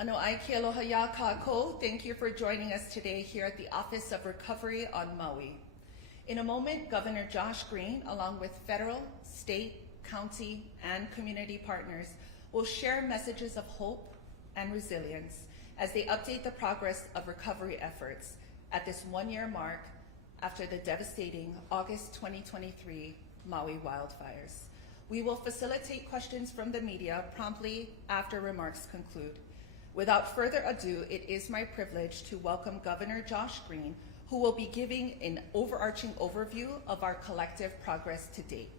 Ano ai ke aloha ya kākou. Thank you for joining us today here at the Office of Recovery on Maui. In a moment, Governor Josh Green, along with federal, state, county, and community partners, will share messages of hope and resilience as they update the progress of recovery efforts at this one-year mark after the devastating August 2023 Maui wildfires. We will facilitate questions from the media promptly after remarks conclude. Without further ado, it is my privilege to welcome Governor Josh Green, who will be giving an overarching overview of our collective progress to date.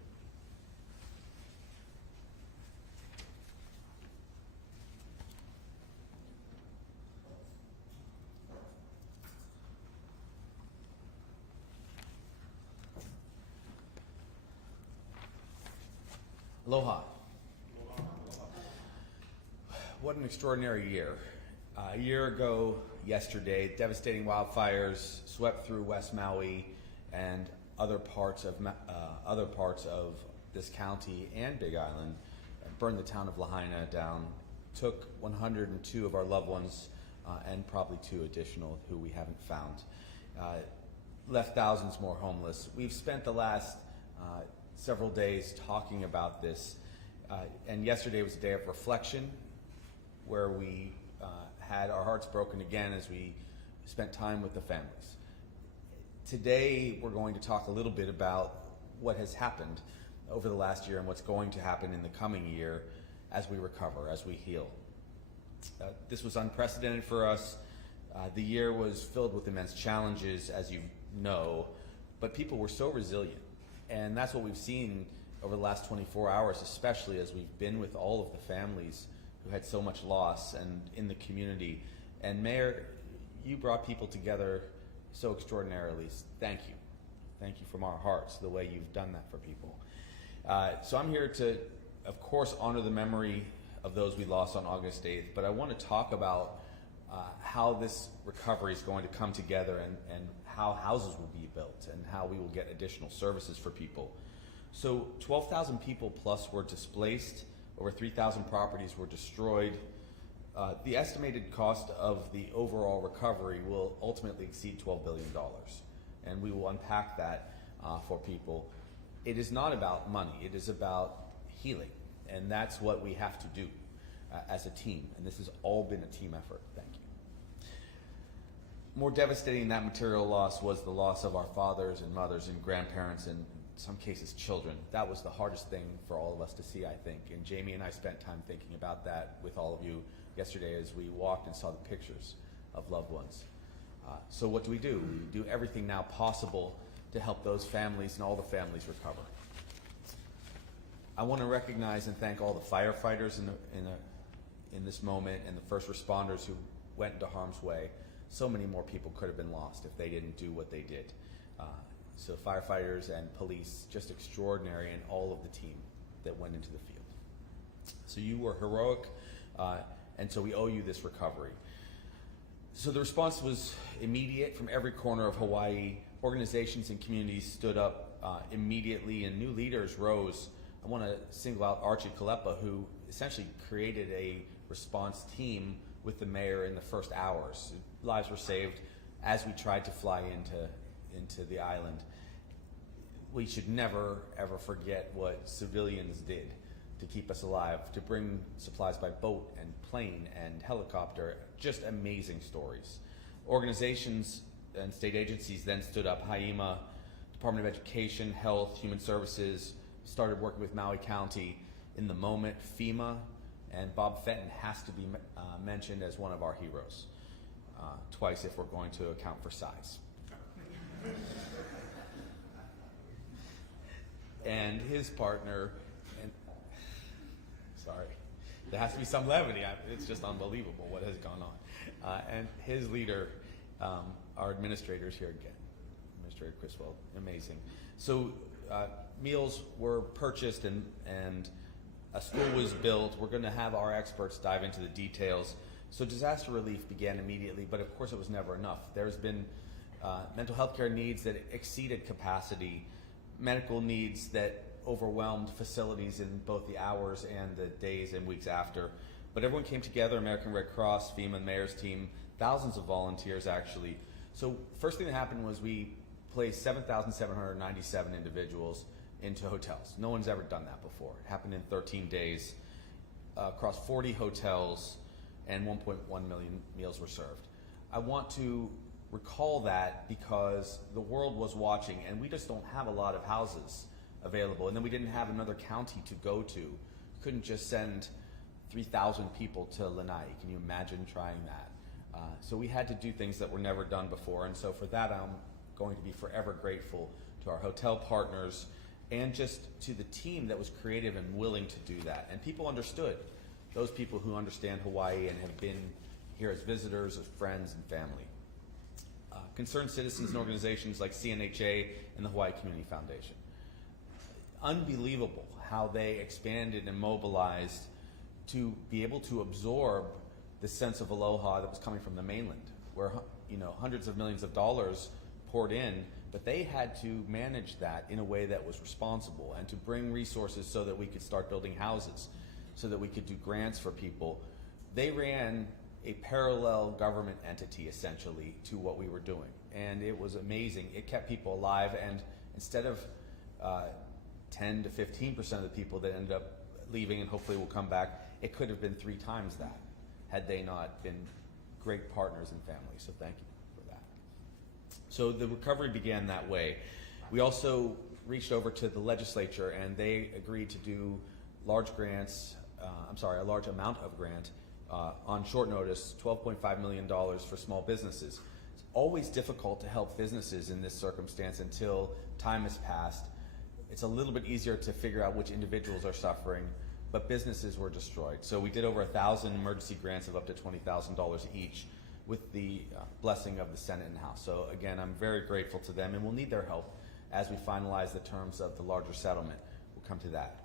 Aloha. What an extraordinary year. A year ago yesterday, devastating wildfires swept through West Maui and other parts of this county and Big Island, burned the town of Lahaina down, took 102 of our loved ones and probably 2 additional who we haven't found, left thousands more homeless. We've spent the last several days talking about this, and yesterday was a day of reflection where we had our hearts broken again as we spent time with the families. Today we're going to talk a little bit about what has happened over the last year and what's going to happen in the coming year as we recover, as we heal. This was unprecedented for us. The year was filled with immense challenges, as you know, but people were so resilient. And that's what we've seen over the last 24 hours, especially as we've been with all of the families who had so much loss and in the community. And Mayor, you brought people together so extraordinarily. Thank you. Thank you from our hearts, the way you've done that for people. So I'm here to, of course, honor the memory of those we lost on August 8th, but I want to talk about how this recovery is going to come together and how houses will be built and how we will get additional services for people. So 12,000 people plus were displaced, over 3,000 properties were destroyed. The estimated cost of the overall recovery will ultimately exceed $12 billion, and we will unpack that for people. It is not about money, it is about healing, and that's what we have to do as a team, and this has all been a team effort. Thank you. More devastating than that material loss was the loss of our fathers and mothers and grandparents and in some cases children. That was the hardest thing for all of us to see, I think, and Jamie and I spent time thinking about that with all of you yesterday as we walked and saw the pictures of loved ones. So what do? We do everything now possible to help those families and all the families recover. I want to recognize and thank all the firefighters in this moment and the first responders who went into harm's way. So many more people could have been lost if they didn't do what they did. So firefighters and police, just extraordinary, and all of the team that went into the field. So you were heroic, and so we owe you this recovery. So the response was immediate from every corner of Hawaii. Organizations and communities stood up immediately, and new leaders rose. I want to single out Archie Kalepa, who essentially created a response team with the mayor in the first hours. Lives were saved as we tried to fly into the island. We should never, ever forget what civilians did to keep us alive, to bring supplies by boat and plane and helicopter. Just amazing stories. Organizations and state agencies then stood up. HIEMA, Department of Education, Health, Human Services, started working with Maui County. In the moment, FEMA and Bob Fenton has to be mentioned as one of our heroes. Twice if we're going to account for size. And his partner, and sorry, there has to be some levity. It's just unbelievable what has gone on. And his leader, our administrators here again, Administrator Criswell, amazing. So meals were purchased and a school was built. We're going to have our experts dive into the details. So disaster relief began immediately, but of course it was never enough. There's been mental health care needs that exceeded capacity, medical needs that overwhelmed facilities in both the hours and the days and weeks after. But everyone came together, American Red Cross, FEMA, mayor's team, thousands of volunteers actually. So first thing that happened was we placed 7,797 individuals into hotels. No one's ever done that before. It happened in 13 days across 40 hotels, and 1.1 million meals were served. I want to recall that because the world was watching, and we just don't have a lot of houses available. And then we didn't have another county to go to. You couldn't just send 3,000 people to Lanai. Can you imagine trying that? So we had to do things that were never done before, and so for that I'm going to be forever grateful to our hotel partners and just to the team that was creative and willing to do that. And people understood, those people who understand Hawaii and have been here as visitors, as friends and family. Concerned citizens and organizations like CNHA and the Hawaii Community Foundation. Unbelievable how they expanded and mobilized to be able to absorb the sense of aloha that was coming from the mainland, where hundreds of millions of dollars poured in, but they had to manage that in a way that was responsible and to bring resources so that we could start building houses, so that we could do grants for people. They ran a parallel government entity essentially to what we were doing, and it was amazing. It kept people alive, and instead of 10 to 15% of the people that ended up leaving and hopefully will come back, it could have been 3 times that had they not been great partners and family. So thank you for that. So the recovery began that way. We also reached over to the legislature, and they agreed to do large grants, a large amount of grant on short notice, $12.5 million for small businesses. It's always difficult to help businesses in this circumstance until time has passed. It's a little bit easier to figure out which individuals are suffering, but businesses were destroyed. So we did over 1,000 emergency grants of up to $20,000 each with the blessing of the Senate and House. So again, I'm very grateful to them, and we'll need their help as we finalize the terms of the larger settlement. We'll come to that.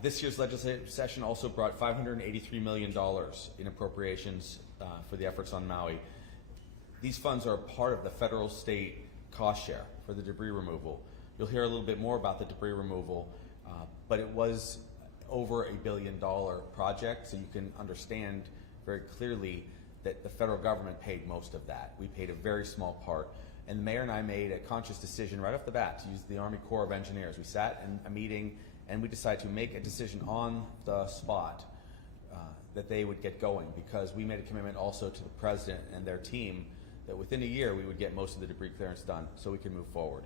This year's legislative session also brought $583 million in appropriations for the efforts on Maui. These funds are part of the federal state cost share for the debris removal. You'll hear a little bit more about the debris removal, but it was over $1 billion project, so you can understand very clearly that the federal government paid most of that. We paid a very small part, and the mayor and I made a conscious decision right off the bat to use the Army Corps of Engineers. We sat in a meeting and we decided to make a decision on the spot that they would get going, because we made a commitment also to the president and their team that within a year we would get most of the debris clearance done so we could move forward.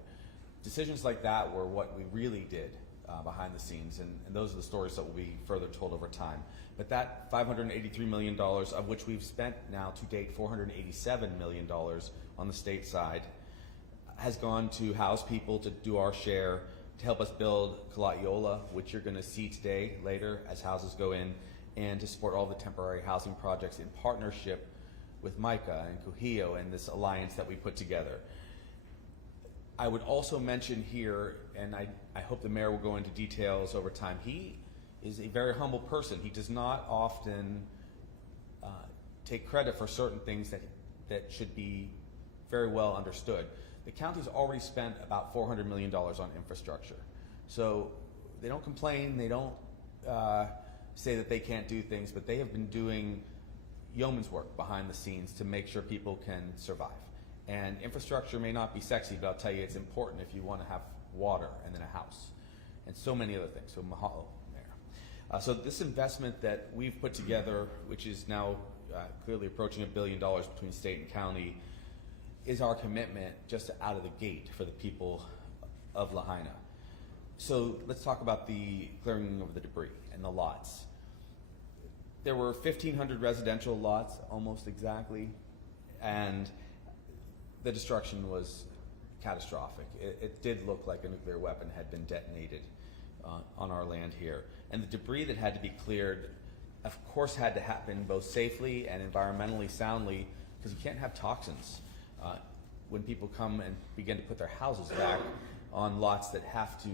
Decisions like that were what we really did behind the scenes, and those are the stories that will be further told over time. But that $583 million, of which we've spent now to date $487 million on the state side, has gone to house people, to do our share, to help us build Kala'iola, which you're going to see today later as houses go in, and to support all the temporary housing projects in partnership with Micah and Kuhio and this alliance that we put together. I would also mention here, and I hope the mayor will go into details over time, he is a very humble person. He does not often take credit for certain things that should be very well understood. The county's already spent about $400 million on infrastructure. So they don't complain, they don't say that they can't do things, but they have been doing yeoman's work behind the scenes to make sure people can survive. And infrastructure may not be sexy, but I'll tell you it's important if you want to have water and then a house and so many other things. So mahalo, Mayor. So this investment that we've put together, which is now clearly approaching $1 billion between state and county, is our commitment just out of the gate for the people of Lahaina. So let's talk about the clearing of the debris and the lots. There were 1,500 residential lots, almost exactly, and the destruction was catastrophic. It did look like a nuclear weapon had been detonated on our land here. And the debris that had to be cleared, of course, had to happen both safely and environmentally soundly, because you can't have toxins when people come and begin to put their houses back on lots that have to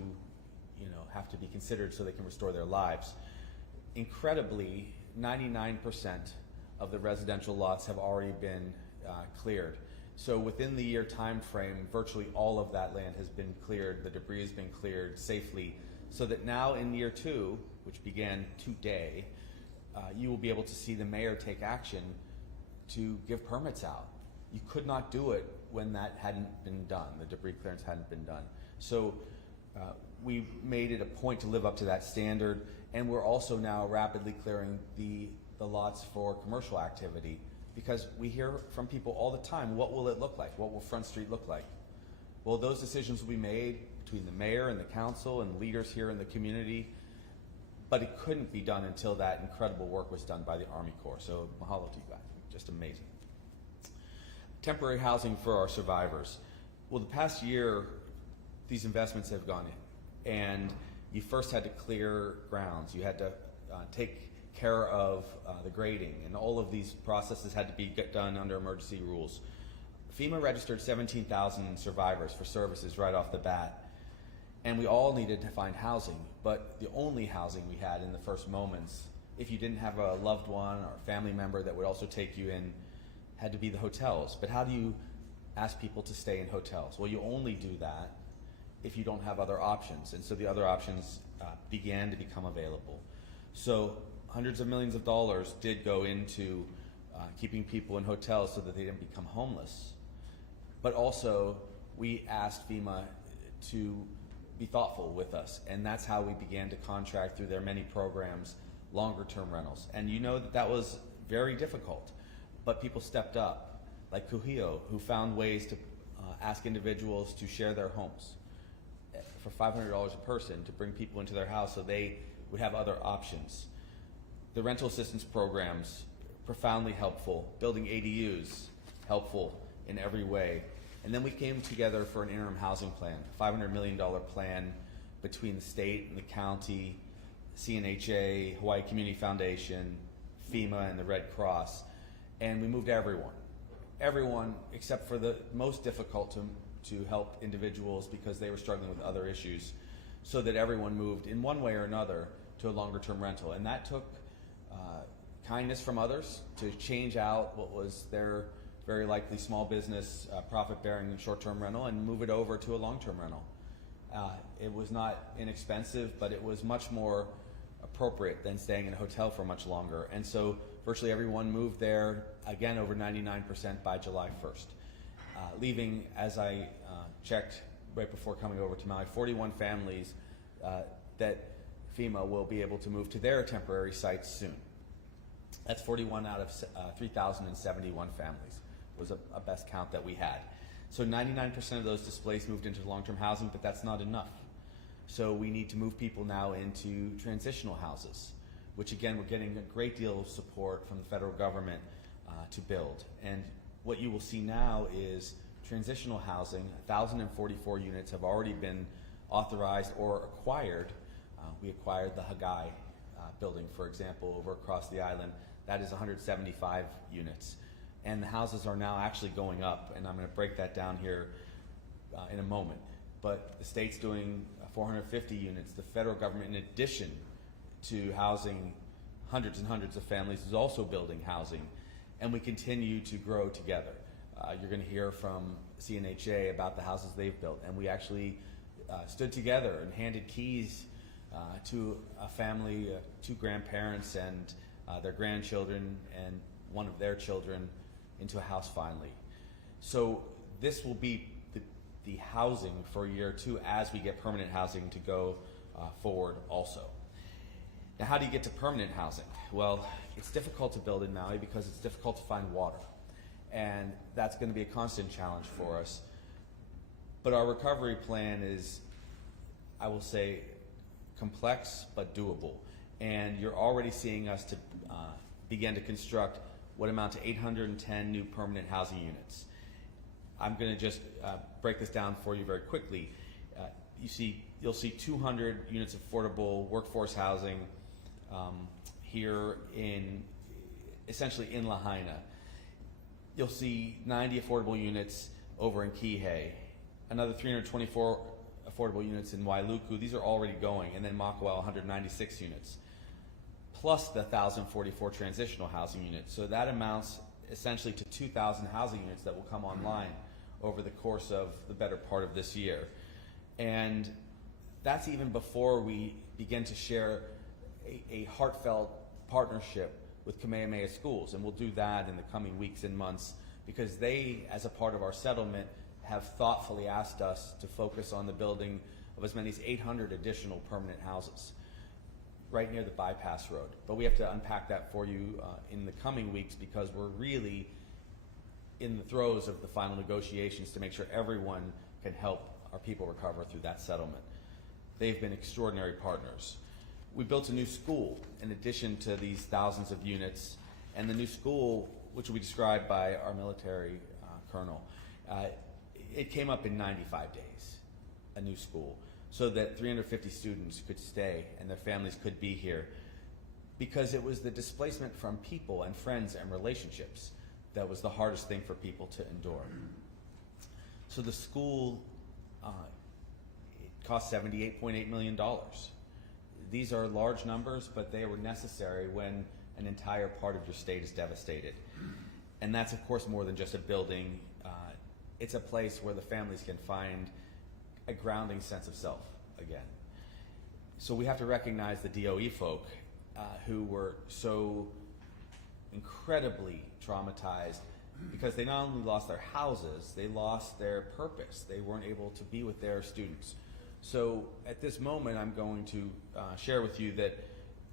be considered so they can restore their lives. Incredibly, 99% of the residential lots have already been cleared. So within the year time frame, virtually all of that land has been cleared, the debris has been cleared safely, so that now in year 2, which began today, you will be able to see the mayor take action to give permits out. You could not do it when that hadn't been done, the debris clearance hadn't been done. So we made it a point to live up to that standard, and we're also now rapidly clearing the lots for commercial activity, because we hear from people all the time, what will it look like? What will Front Street look like? Well, those decisions will be made between the mayor and the council and leaders here in the community, but it couldn't be done until that incredible work was done by the Army Corps. So mahalo to you guys, just amazing. Temporary housing for our survivors. Well, the past year, these investments have gone in, and you first had to clear grounds. You had to take care of the grading, and all of these processes had to be done under emergency rules. FEMA registered 17,000 survivors for services right off the bat, and we all needed to find housing, but the only housing we had in the first moments, if you didn't have a loved one or a family member that would also take you in, had to be the hotels. But how do you ask people to stay in hotels? Well, you only do that if you don't have other options, and so the other options began to become available. So hundreds of millions of dollars did go into keeping people in hotels so that they didn't become homeless. But also, we asked FEMA to be thoughtful with us, and that's how we began to contract through their many programs, longer-term rentals. And you know that was very difficult, but people stepped up, like Kuhio, who found ways to ask individuals to share their homes for $500 a person to bring people into their house so they would have other options. The rental assistance programs, profoundly helpful. Building ADUs, helpful in every way. And then we came together for an interim housing plan, a $500 million plan between the state and the county, CNHA, Hawaii Community Foundation, FEMA, and the Red Cross. And we moved everyone except for the most difficult to help individuals because they were struggling with other issues, so that everyone moved in one way or another to a longer term rental. And that took kindness from others to change out what was their very likely small business profit-bearing short-term rental and move it over to a long-term rental. It was not inexpensive, but it was much more appropriate than staying in a hotel for much longer. And so virtually everyone moved there, again, over 99% by July 1st, leaving, as I checked right before coming over to Maui, 41 families that FEMA will be able to move to their temporary sites soon. That's 41 out of 3,071 families, was a best count that we had. So 99% of those displaced moved into long-term housing, but that's not enough. So we need to move people now into transitional houses, which again, we're getting a great deal of support from the federal government to build. And what you will see now is transitional housing. 1,044 units have already been authorized or acquired. We acquired the Hagai building, for example, over across the island. That is 175 units. And the houses are now actually going up, and I'm going to break that down here in a moment. But the state's doing 450 units. The federal government, in addition to housing hundreds and hundreds of families, is also building housing. And we continue to grow together. You're going to hear from CNHA about the houses they've built. And we actually stood together and handed keys to a family, two grandparents and their grandchildren and one of their children into a house finally. So this will be the housing for year two as we get permanent housing to go forward also. Now, how do you get to permanent housing? Well, it's difficult to build in Maui because it's difficult to find water. And that's going to be a constant challenge for us. But our recovery plan is, I will say, complex but doable. And you're already seeing us to begin to construct what amount to 810 new permanent housing units. I'm going to just break this down for you very quickly. You'll see 200 units of affordable workforce housing here essentially in Lahaina. You'll see 90 affordable units over in Kihei, another 324 affordable units in Wailuku. These are already going, and then Makawao 196 units, plus the 1,044 transitional housing units. So that amounts essentially to 2,000 housing units that will come online over the course of the better part of this year. And that's even before we begin to share a heartfelt partnership with Kamehameha Schools, and we'll do that in the coming weeks and months because they, as a part of our settlement, have thoughtfully asked us to focus on the building of as many as 800 additional permanent houses right near the bypass road. But we have to unpack that for you in the coming weeks because we're really in the throes of the final negotiations to make sure everyone can help our people recover through that settlement. They've been extraordinary partners. We built a new school in addition to these thousands of units, and the new school, which will be described by our military colonel, it came up in 95 days, a new school, so that 350 students could stay and their families could be here, because it was the displacement from people and friends and relationships that was the hardest thing for people to endure. So the school it cost $78.8 million. These are large numbers, but they were necessary when an entire part of your state is devastated. And that's, of course, more than just a building. It's a place where the families can find a grounding sense of self again. So we have to recognize the DOE folk who were so incredibly traumatized because they not only lost their houses, they lost their purpose. They weren't able to be with their students. So at this moment, I'm going to share with you that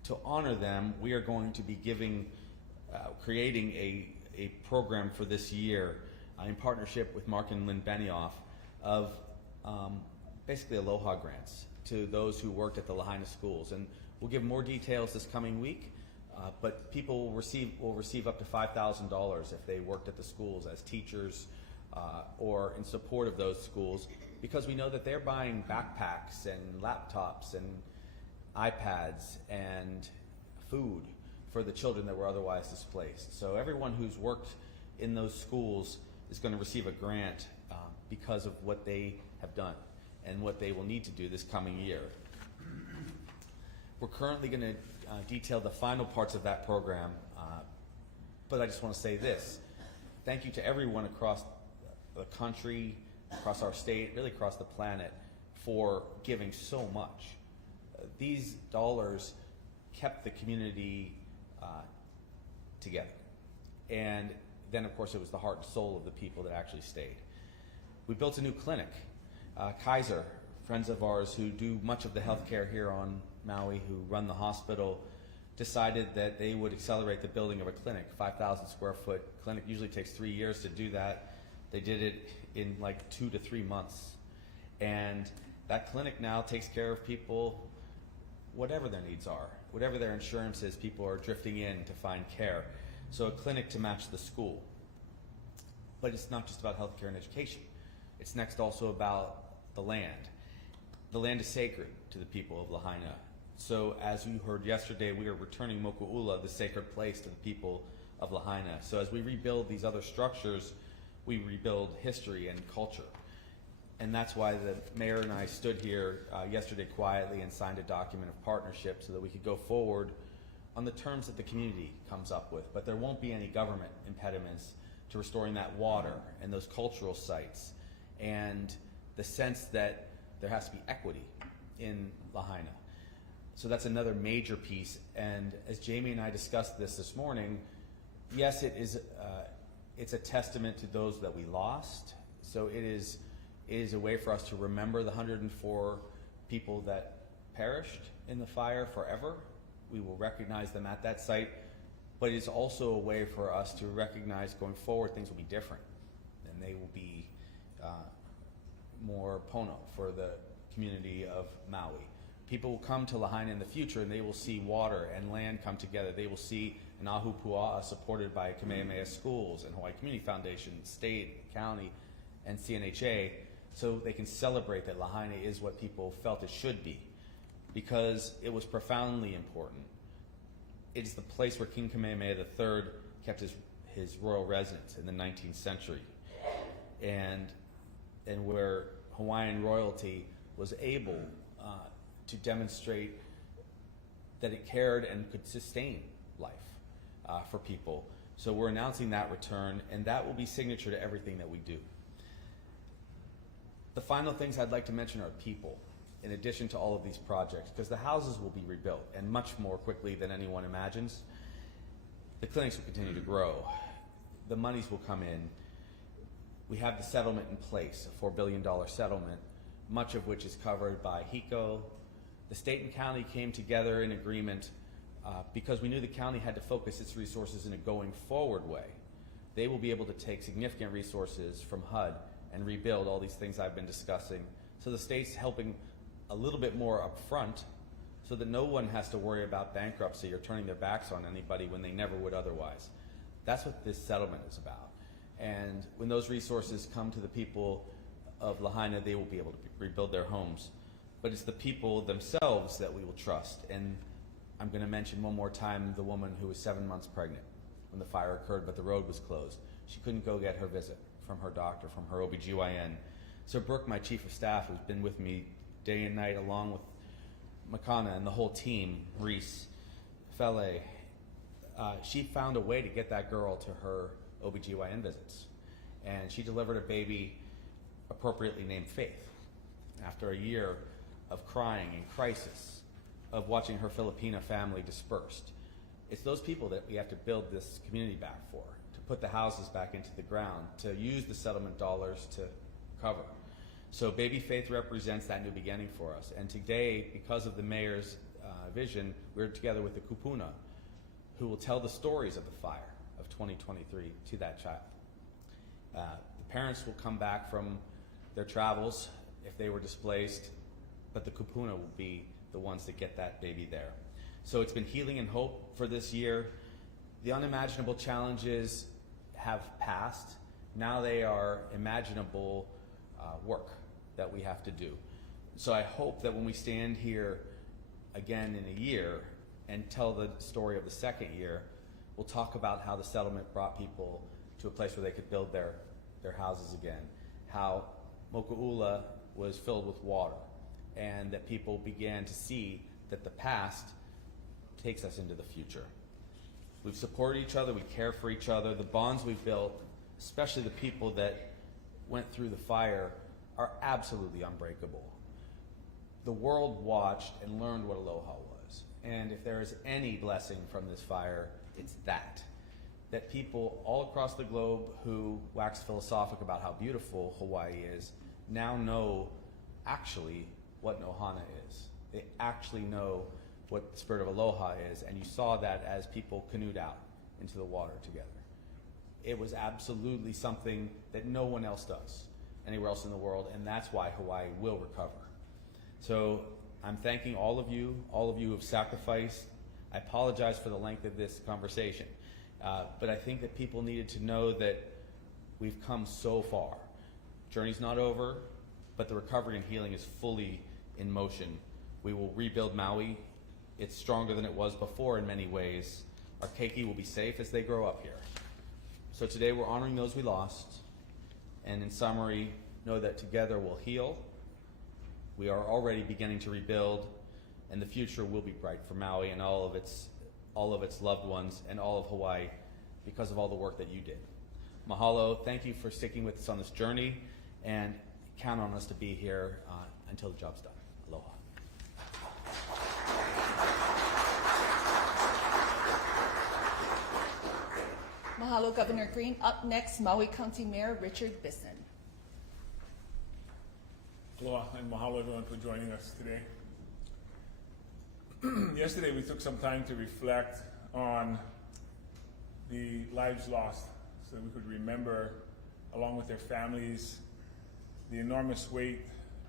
to honor them, we are going to be creating a program for this year in partnership with Mark and Lynn Benioff of basically aloha grants to those who worked at the Lahaina schools. And we'll give more details this coming week, but people will receive up to $5,000 if they worked at the schools as teachers or in support of those schools, because we know that they're buying backpacks and laptops and iPads and food for the children that were otherwise displaced. So everyone who's worked in those schools is going to receive a grant because of what they have done and what they will need to do this coming year. We're currently going to detail the final parts of that program, but I just want to say this. Thank you to everyone across the country, across our state, really across the planet, for giving so much. These dollars kept the community together. And then, of course, it was the heart and soul of the people that actually stayed. We built a new clinic. Kaiser, friends of ours who do much of the healthcare here on Maui, who run the hospital, decided that they would accelerate the building of a clinic. 5,000 square foot clinic usually takes 3 years to do that. They did it in like 2 to 3 months. And that clinic now takes care of people, whatever their needs are, whatever their insurance is, people are drifting in to find care. So a clinic to match the school. But it's not just about healthcare and education. It's next also about the land. The land is sacred to the people of Lahaina. So as you heard yesterday, we are returning Moku'ula, the sacred place, to the people of Lahaina. So as we rebuild these other structures, we rebuild history and culture. And that's why the mayor and I stood here yesterday quietly and signed a document of partnership so that we could go forward on the terms that the community comes up with. But there won't be any government impediments to restoring that water and those cultural sites and the sense that there has to be equity in Lahaina. So that's another major piece. And as Jamie and I discussed this morning, yes, it's a testament to those that we lost. So it is a way for us to remember the 104 people that perished in the fire forever. We will recognize them at that site, but it's also a way for us to recognize going forward things will be different, and they will be more pono for the community of Maui. People will come to Lahaina in the future and they will see water and land come together. They will see an Ahu Pua'a supported by Kamehameha Schools and Hawaii Community Foundation, state, county, and CNHA, so they can celebrate that Lahaina is what people felt it should be, because it was profoundly important. It is the place where King Kamehameha III kept his royal residence in the 19th century, and where Hawaiian royalty was able to demonstrate that it cared and could sustain life for people. So we're announcing that return, and that will be signature to everything that we do. The final things I'd like to mention are people. in addition to all of these projects, because the houses will be rebuilt, and much more quickly than anyone imagines. The clinics will continue to grow. The monies will come in. We have the settlement in place, a $4 billion settlement, much of which is covered by HECO. The state and county came together in agreement because we knew the county had to focus its resources in a going forward way. They will be able to take significant resources from HUD and rebuild all these things I've been discussing. So the state's helping a little bit more up front so that no one has to worry about bankruptcy or turning their backs on anybody when they never would otherwise. That's what this settlement is about. And when those resources come to the people of Lahaina, they will be able to rebuild their homes. But it's the people themselves that we will trust. And I'm going to mention one more time the woman who was 7 months pregnant when the fire occurred, but the road was closed. She couldn't go get her visit from her doctor, from her OBGYN. So Brooke, my chief of staff, who's been with me day and night, along with Makana and the whole team, Reese, Fele, she found a way to get that girl to her OBGYN visits. And she delivered a baby appropriately named Faith after a year of crying and crisis, of watching her Filipina family dispersed. It's those people that we have to build this community back for, to put the houses back into the ground, to use the settlement dollars to cover. So Baby Faith represents that new beginning for us. And today, because of the mayor's vision, we're together with the kupuna, who will tell the stories of the fire of 2023 to that child. The parents will come back from their travels if they were displaced, but the kupuna will be the ones that get that baby there. So it's been healing and hope for this year. The unimaginable challenges have passed. Now they are imaginable work that we have to do. So I hope that when we stand here again in a year and tell the story of the second year, we'll talk about how the settlement brought people to a place where they could build their houses again, how Moku'ula was filled with water, and that people began to see that the past takes us into the future. We've supported each other, we care for each other. The bonds we've built, especially the people that went through the fire, are absolutely unbreakable. The world watched and learned what aloha was. And if there is any blessing from this fire, it's that people all across the globe who wax philosophic about how beautiful Hawaii is now know actually what Nohana is. They actually know what the spirit of aloha is, and you saw that as people canoed out into the water together. It was absolutely something that no one else does anywhere else in the world, and that's why Hawaii will recover. So I'm thanking all of you who have sacrificed. I apologize for the length of this conversation, but I think that people needed to know that we've come so far. Journey's not over, but the recovery and healing is fully in motion. We will rebuild Maui. It's stronger than it was before in many ways. Our keiki will be safe as they grow up here. So today we're honoring those we lost, and in summary, know that together we'll heal. We are already beginning to rebuild, and the future will be bright for Maui and all of its loved ones and all of Hawaii because of all the work that you did. Mahalo, thank you for sticking with us on this journey, and count on us to be here until the job's done. Aloha. Mahalo, Governor Green. Up next, Maui County Mayor Richard Bisson. Aloha, and mahalo everyone for joining us today. Yesterday we took some time to reflect on the lives lost so we could remember, along with their families, the enormous weight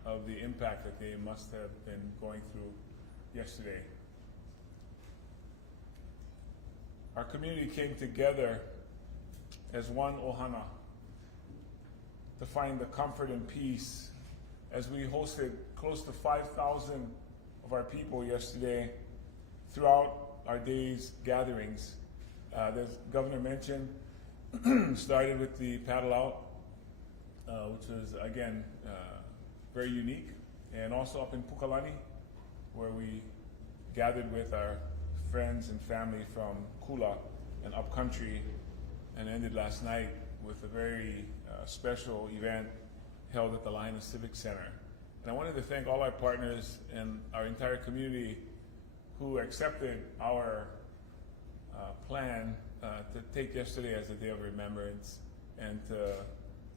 of the impact that they must have been going through yesterday. Our community came together as one ohana to find the comfort and peace as we hosted close to 5,000 of our people yesterday throughout our day's gatherings. As Governor mentioned, started with the paddle out, which was again very unique, and also up in Pukalani, where we gathered with our friends and family from Kula and upcountry, and ended last night with a very special event held at the Lahaina Civic Center. And I wanted to thank all our partners and our entire community who accepted our plan to take yesterday as a day of remembrance and to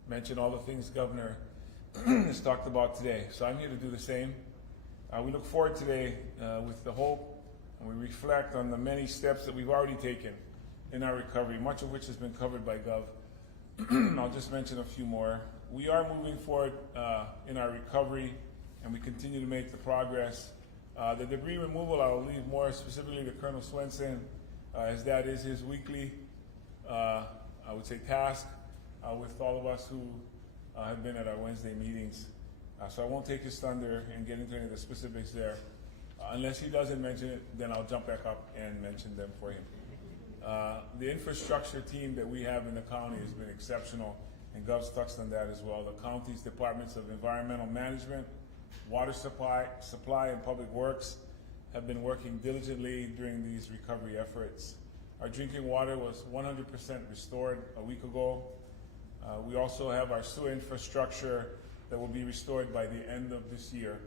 mention all the things Governor has talked about today. So I'm here to do the same. We look forward today with the hope, and we reflect on the many steps that we've already taken in our recovery, much of which has been covered by Gov. I'll just mention a few more. We are moving forward in our recovery, and we continue to make the progress. The debris removal, I will leave more specifically to Colonel Swenson, as that is his weekly, I would say, task with all of us who have been at our Wednesday meetings. So I won't take his thunder and get into any of the specifics there. Unless he doesn't mention it, then I'll jump back up and mention them for him. The infrastructure team that we have in the county has been exceptional, and Gov's touched on that as well. The county's departments of environmental management, water supply, and public works have been working diligently during these recovery efforts. Our drinking water was 100% restored a week ago. We also have our sewer infrastructure that will be restored by the end of this year.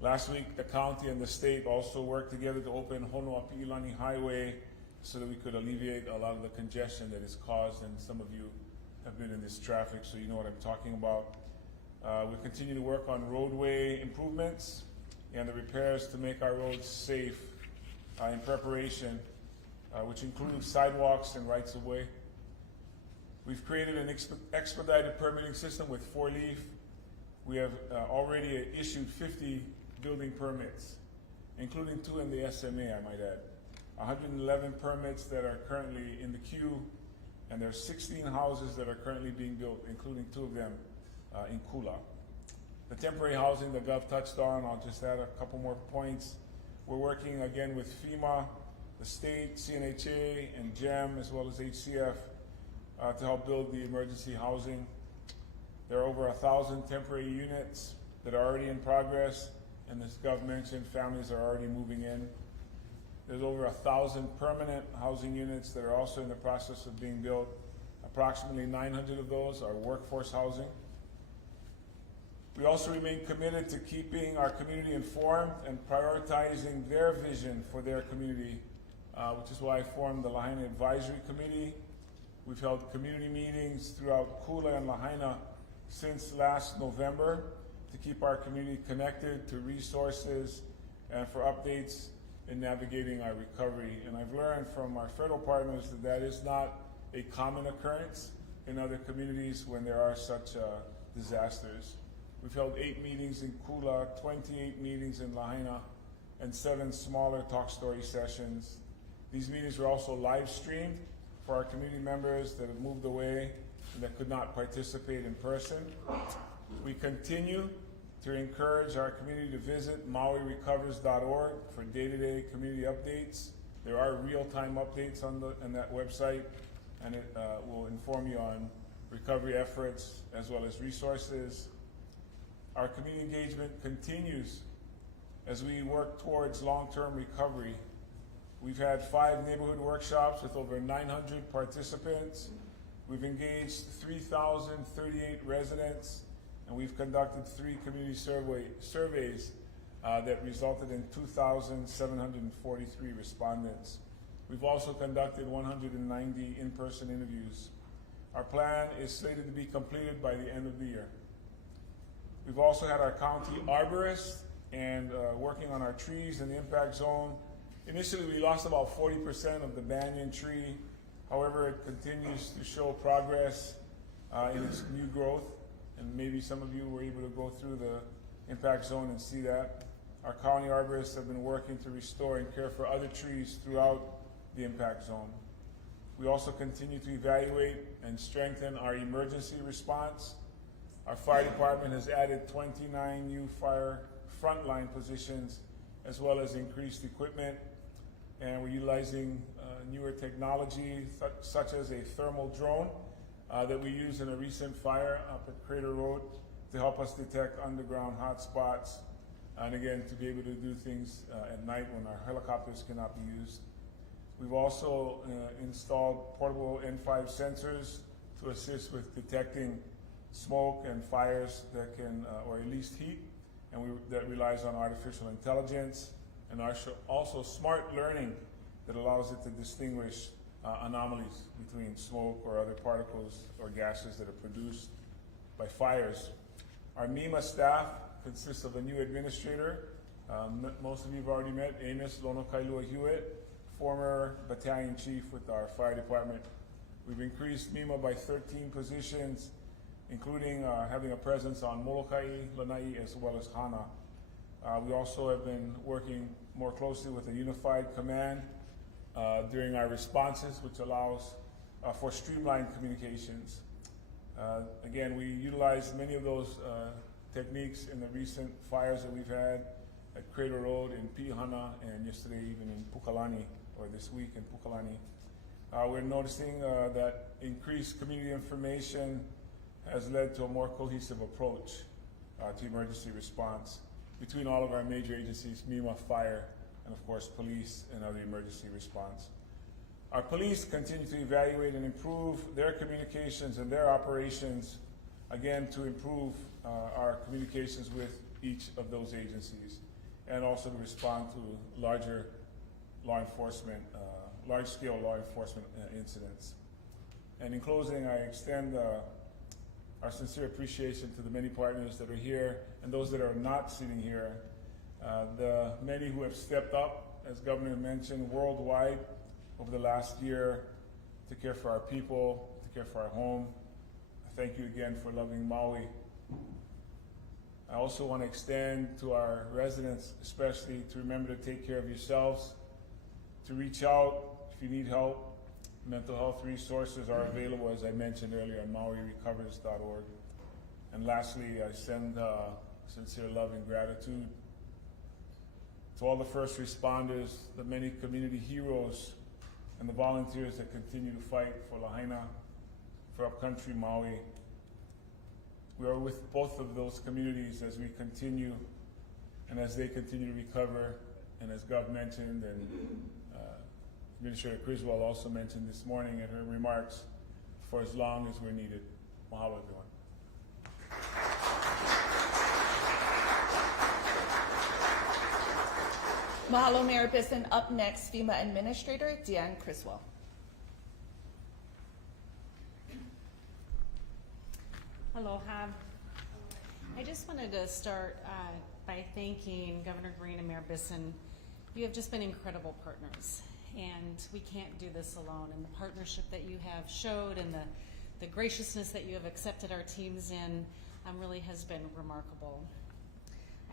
Last week, the county and the state also worked together to open Honoapi'ilani Highway so that we could alleviate a lot of the congestion that is caused, and some of you have been in this traffic, so you know what I'm talking about. We continue to work on roadway improvements and the repairs to make our roads safe in preparation, which includes sidewalks and rights-of-way. We've created an expedited permitting system with 4-leaf. We have already issued 50 building permits, including 2 in the SMA, I might add. 111 permits that are currently in the queue, and there are 16 houses that are currently being built, including 2 of them in Kula. The temporary housing that Gov touched on, I'll just add a couple more points. We're working again with FEMA, the state, CNHA, and GEM, as well as HCF, to help build the emergency housing. There are over 1,000 temporary units that are already in progress, and as Gov mentioned, families are already moving in. There's over 1,000 permanent housing units that are also in the process of being built. Approximately 900 of those are workforce housing. We also remain committed to keeping our community informed and prioritizing their vision for their community, which is why I formed the Lahaina Advisory Committee. We've held community meetings throughout Kula and Lahaina since last November to keep our community connected to resources and for updates in navigating our recovery. And I've learned from our federal partners that that is not a common occurrence in other communities when there are such disasters. We've held 8 meetings in Kula, 28 meetings in Lahaina, and 7 smaller talk story sessions. These meetings were also live streamed for our community members that have moved away and that could not participate in person. We continue to encourage our community to visit mauirecovers.org for day-to-day community updates. There are real-time updates on that website, and it will inform you on recovery efforts as well as resources. Our community engagement continues as we work towards long-term recovery. We've had 5 neighborhood workshops with over 900 participants. We've engaged 3,038 residents, and we've conducted 3 community surveys that resulted in 2,743 respondents. We've also conducted 190 in-person interviews. Our plan is slated to be completed by the end of the year. We've also had our county arborist and working on our trees in the impact zone. Initially, we lost about 40% of the banyan tree. However, it continues to show progress in its new growth, and maybe some of you were able to go through the impact zone and see that. Our county arborists have been working to restore and care for other trees throughout the impact zone. We also continue to evaluate and strengthen our emergency response. Our fire department has added 29 new fire frontline positions, as well as increased equipment, and we're utilizing newer technology such as a thermal drone that we used in a recent fire up at Crater Road to help us detect underground hot spots, and again to be able to do things at night when our helicopters cannot be used. We've also installed portable N5 sensors to assist with detecting smoke and fires that can, or at least heat, and that relies on artificial intelligence, and also smart learning that allows it to distinguish anomalies between smoke or other particles or gases that are produced by fires. Our MEMA staff consists of a new administrator. Most of you have already met Amos Lono Kailua Hewitt, former battalion chief with our fire department. We've increased MEMA by 13 positions, including having a presence on Molokai, Lanai, as well as Hana. We also have been working more closely with a unified command during our responses, which allows for streamlined communications. Again, we utilized many of those techniques in the recent fires that we've had at Cradle Road in Pihana, and yesterday even in Pukalani, or this week in Pukalani. We're noticing that increased community information has led to a more cohesive approach to emergency response between all of our major agencies, MEMA, fire, and of course police and other emergency response. Our police continue to evaluate and improve their communications and their operations, again, to improve our communications with each of those agencies, and also to respond to larger law enforcement, large-scale law enforcement incidents. And in closing, I extend our sincere appreciation to the many partners that are here and those that are not sitting here, the many who have stepped up, as Governor mentioned, worldwide over the last year to care for our people, to care for our home. Thank you again for loving Maui. I also want to extend to our residents, especially, to remember to take care of yourselves, to reach out if you need help. Mental health resources are available, as I mentioned earlier, on MauiRecovers.org. And lastly, I send sincere love and gratitude to all the first responders, the many community heroes, and the volunteers that continue to fight for Lahaina, for upcountry Maui. We are with both of those communities as we continue and as they continue to recover. And as Gov mentioned, and Administrator Criswell also mentioned this morning in her remarks, for as long as we're needed. Mahalo, everyone. Mahalo, Mayor Bisson. Up next, FEMA Administrator Deanne Criswell. Aloha. I just wanted to start by thanking Governor Green and Mayor Bisson. You have just been incredible partners, and we can't do this alone. And the partnership that you have showed and the graciousness that you have accepted our teams in really has been remarkable.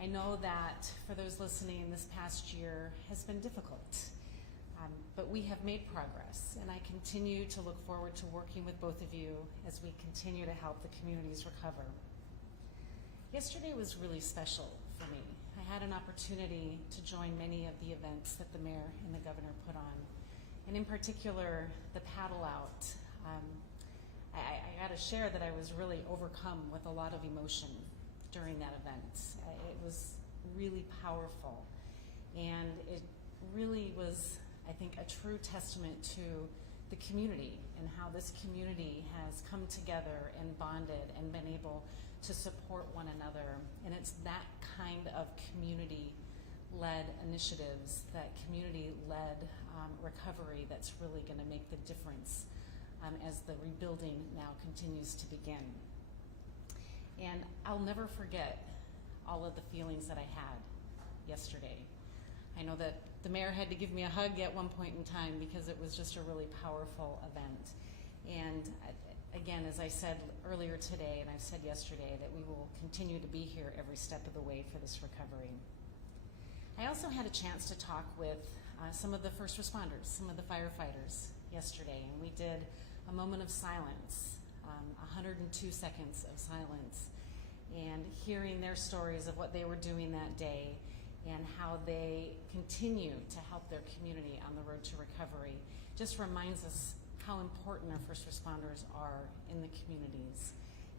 I know that for those listening, this past year has been difficult, but we have made progress, and I continue to look forward to working with both of you as we continue to help the communities recover. Yesterday was really special for me. I had an opportunity to join many of the events that the mayor and the governor put on, and in particular, the paddle out. I got to share that I was really overcome with a lot of emotion during that event. It was really powerful, and it really was, I think, a true testament to the community and how this community has come together and bonded and been able to support one another. And it's that kind of community-led initiatives, that community-led recovery that's really going to make the difference as the rebuilding now continues to begin. And I'll never forget all of the feelings that I had yesterday. I know that the mayor had to give me a hug at one point in time because it was just a really powerful event. And again, as I said earlier today, and I've said yesterday, that we will continue to be here every step of the way for this recovery. I also had a chance to talk with some of the first responders, some of the firefighters yesterday, and we did a moment of silence, 102 seconds of silence, and hearing their stories of what they were doing that day and how they continue to help their community on the road to recovery just reminds us how important our first responders are in the communities.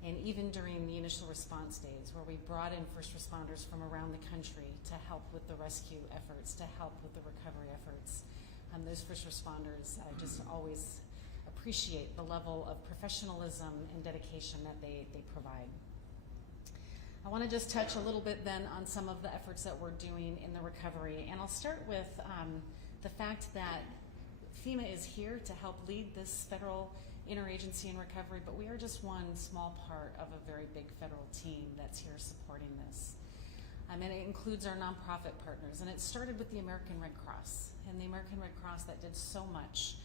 And even during the initial response days, where we brought in first responders from around the country to help with the rescue efforts, to help with the recovery efforts, those first responders just always appreciate the level of professionalism and dedication that they provide. I want to just touch a little bit then on some of the efforts that we're doing in the recovery, and I'll start with the fact that FEMA is here to help lead this federal interagency in recovery, but we are just one small part of a very big federal team that's here supporting this. And it includes our nonprofit partners, and it started with the American Red Cross, and the American Red Cross that did so much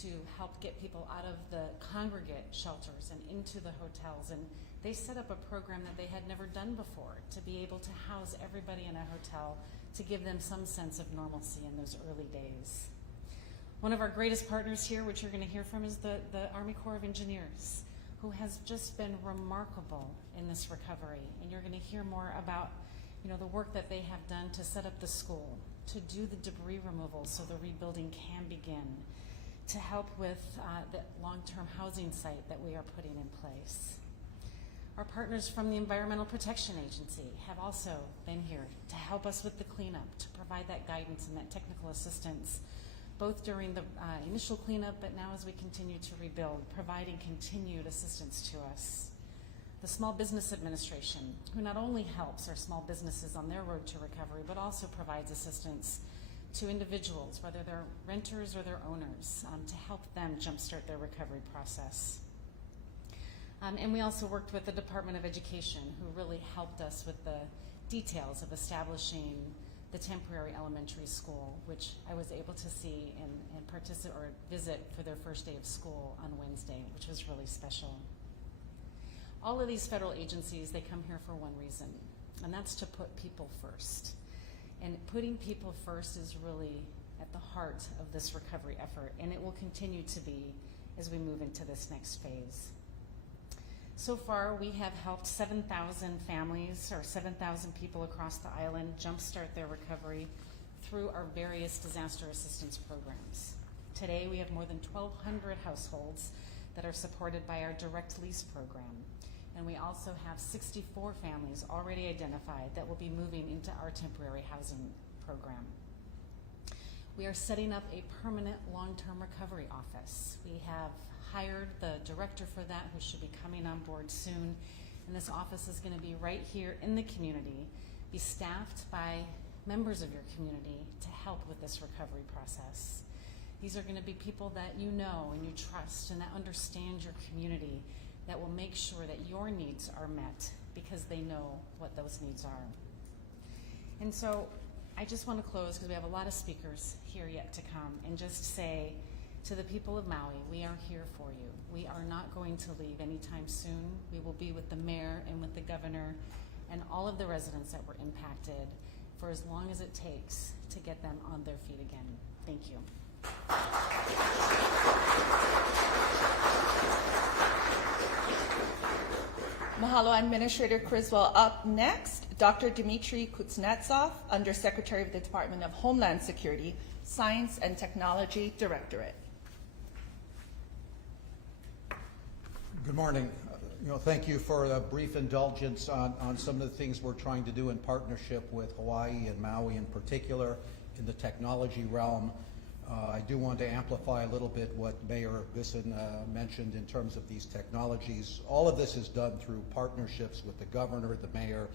to help get people out of the congregate shelters and into the hotels, and they set up a program that they had never done before to be able to house everybody in a hotel to give them some sense of normalcy in those early days. One of our greatest partners here, which you're going to hear from, is the Army Corps of Engineers, who has just been remarkable in this recovery. And you're going to hear more about, the work that they have done to set up the school, to do the debris removal so the rebuilding can begin, to help with the long-term housing site that we are putting in place. Our partners from the Environmental Protection Agency have also been here to help us with the cleanup, to provide that guidance and that technical assistance, both during the initial cleanup, but now as we continue to rebuild, providing continued assistance to us. The Small Business Administration, who not only helps our small businesses on their road to recovery, but also provides assistance to individuals, whether they're renters or their owners, to help them jumpstart their recovery process. And we also worked with the Department of Education, who really helped us with the details of establishing the temporary elementary school, which I was able to see and participate or visit for their first day of school on Wednesday, which was really special. All of these federal agencies, they come here for one reason, and that's to put people first. And putting people first is really at the heart of this recovery effort, and it will continue to be as we move into this next phase. So far, we have helped 7,000 families or 7,000 people across the island jumpstart their recovery through our various disaster assistance programs. Today, we have more than 1,200 households that are supported by our direct lease program. And we also have 64 families already identified that will be moving into our temporary housing program. We are setting up a permanent long-term recovery office. We have hired the director for that, who should be coming on board soon. And this office is going to be right here in the community, be staffed by members of your community to help with this recovery process. These are going to be people that you know and you trust and that understand your community, that will make sure that your needs are met because they know what those needs are. And so I just want to close, because we have a lot of speakers here yet to come, and just say to the people of Maui, we are here for you. We are not going to leave anytime soon. We will be with the mayor and with the governor and all of the residents that were impacted for as long as it takes to get them on their feet again. Thank you. Mahalo, Administrator Criswell. Up next, Dr. Dmitry Kuznetsov, Undersecretary of the Department of Homeland Security, Science and Technology Directorate. Good morning. Thank you for a brief indulgence on some of the things we're trying to do in partnership with Hawaii and Maui in particular in the technology realm. I do want to amplify a little bit what Mayor Bisson mentioned in terms of these technologies. All of this is done through partnerships with the governor, the mayor,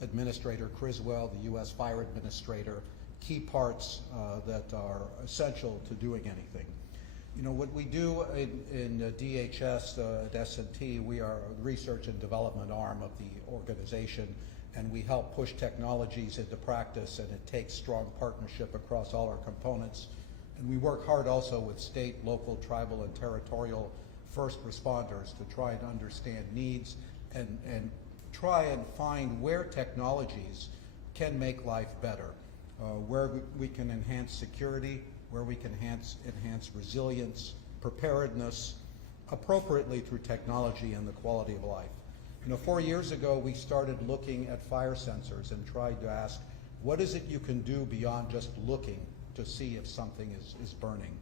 Administrator Criswell, the U.S. Fire Administrator, key parts that are essential to doing anything. What we do in DHS at S&T, we are a research and development arm of the organization, and we help push technologies into practice, and it takes strong partnership across all our components. And we work hard also with state, local, tribal, and territorial first responders to try and understand needs and try and find where technologies can make life better, where we can enhance security, where we can enhance resilience, preparedness, appropriately through technology and the quality of life. 4 years ago, we started looking at fire sensors and tried to ask, what is it you can do beyond just looking to see if something is burning?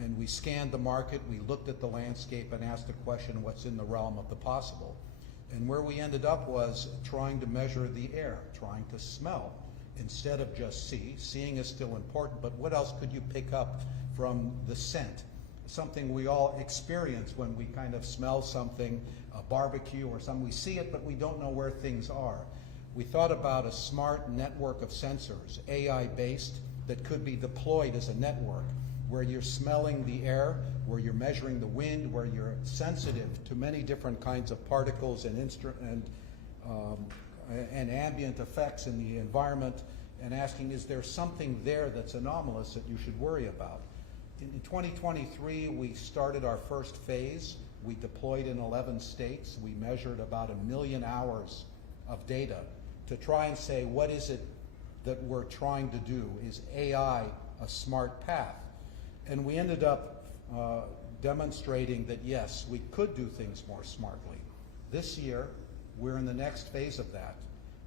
And we scanned the market, we looked at the landscape and asked the question, what's in the realm of the possible? And where we ended up was trying to measure the air, trying to smell, instead of just see. Seeing is still important, but what else could you pick up from the scent? something we all experience when we kind of smell something, a barbecue or something. We see it, but we don't know where things are. We thought about a smart network of sensors, AI-based, that could be deployed as a network, where you're smelling the air, where you're measuring the wind, where you're sensitive to many different kinds of particles and ambient effects in the environment, and asking, is there something there that's anomalous that you should worry about? In 2023, we started our first phase. We deployed in 11 states. We measured about 1 million hours of data to try and say, what is it that we're trying to do? Is AI a smart path? And we ended up demonstrating that, yes, we could do things more smartly. This year, we're in the next phase of that.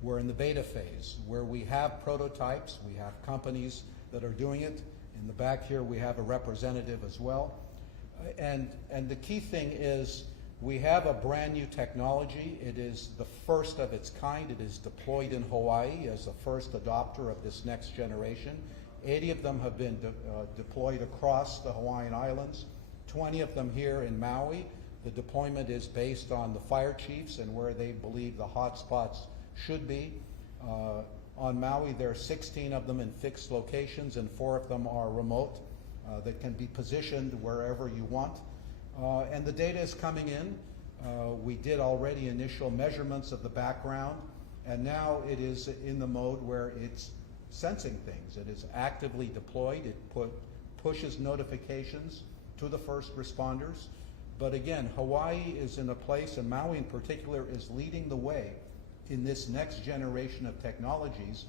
We're in the beta phase, where we have prototypes, we have companies that are doing it. In the back here, we have a representative as well. And the key thing is, we have a brand new technology. It is the first of its kind. It is deployed in Hawaii as the first adopter of this next generation. 80 of them have been deployed across the Hawaiian Islands, 20 of them here in Maui. The deployment is based on the fire chiefs and where they believe the hot spots should be. On Maui, there are 16 of them in fixed locations, and 4 of them are remote that can be positioned wherever you want. And the data is coming in. We did already initial measurements of the background, and now it is in the mode where it's sensing things. It is actively deployed. It pushes notifications to the first responders. But again, Hawaii is in a place, and Maui in particular, is leading the way in this next generation of technologies,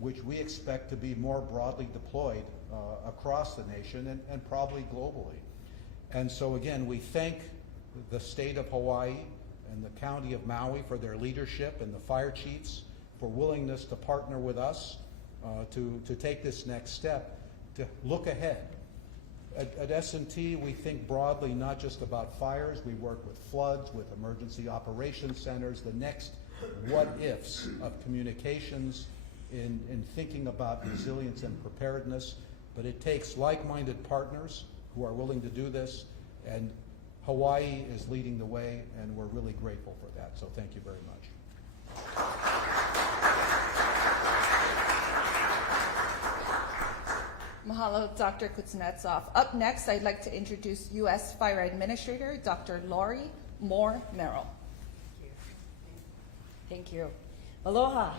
which we expect to be more broadly deployed across the nation and probably globally. And so again, we thank the state of Hawaii and the county of Maui for their leadership, and the fire chiefs for willingness to partner with us to take this next step, to look ahead. At S&T, we think broadly, not just about fires. We work with floods, with emergency operations centers, the next what-ifs of communications in thinking about resilience and preparedness. But it takes like-minded partners who are willing to do this, and Hawaii is leading the way, and we're really grateful for that. So thank you very much. Mahalo, Dr. Kuznetsov. Up next, I'd like to introduce U.S. Fire Administrator Dr. Lori Moore Merrill. Thank you. Aloha.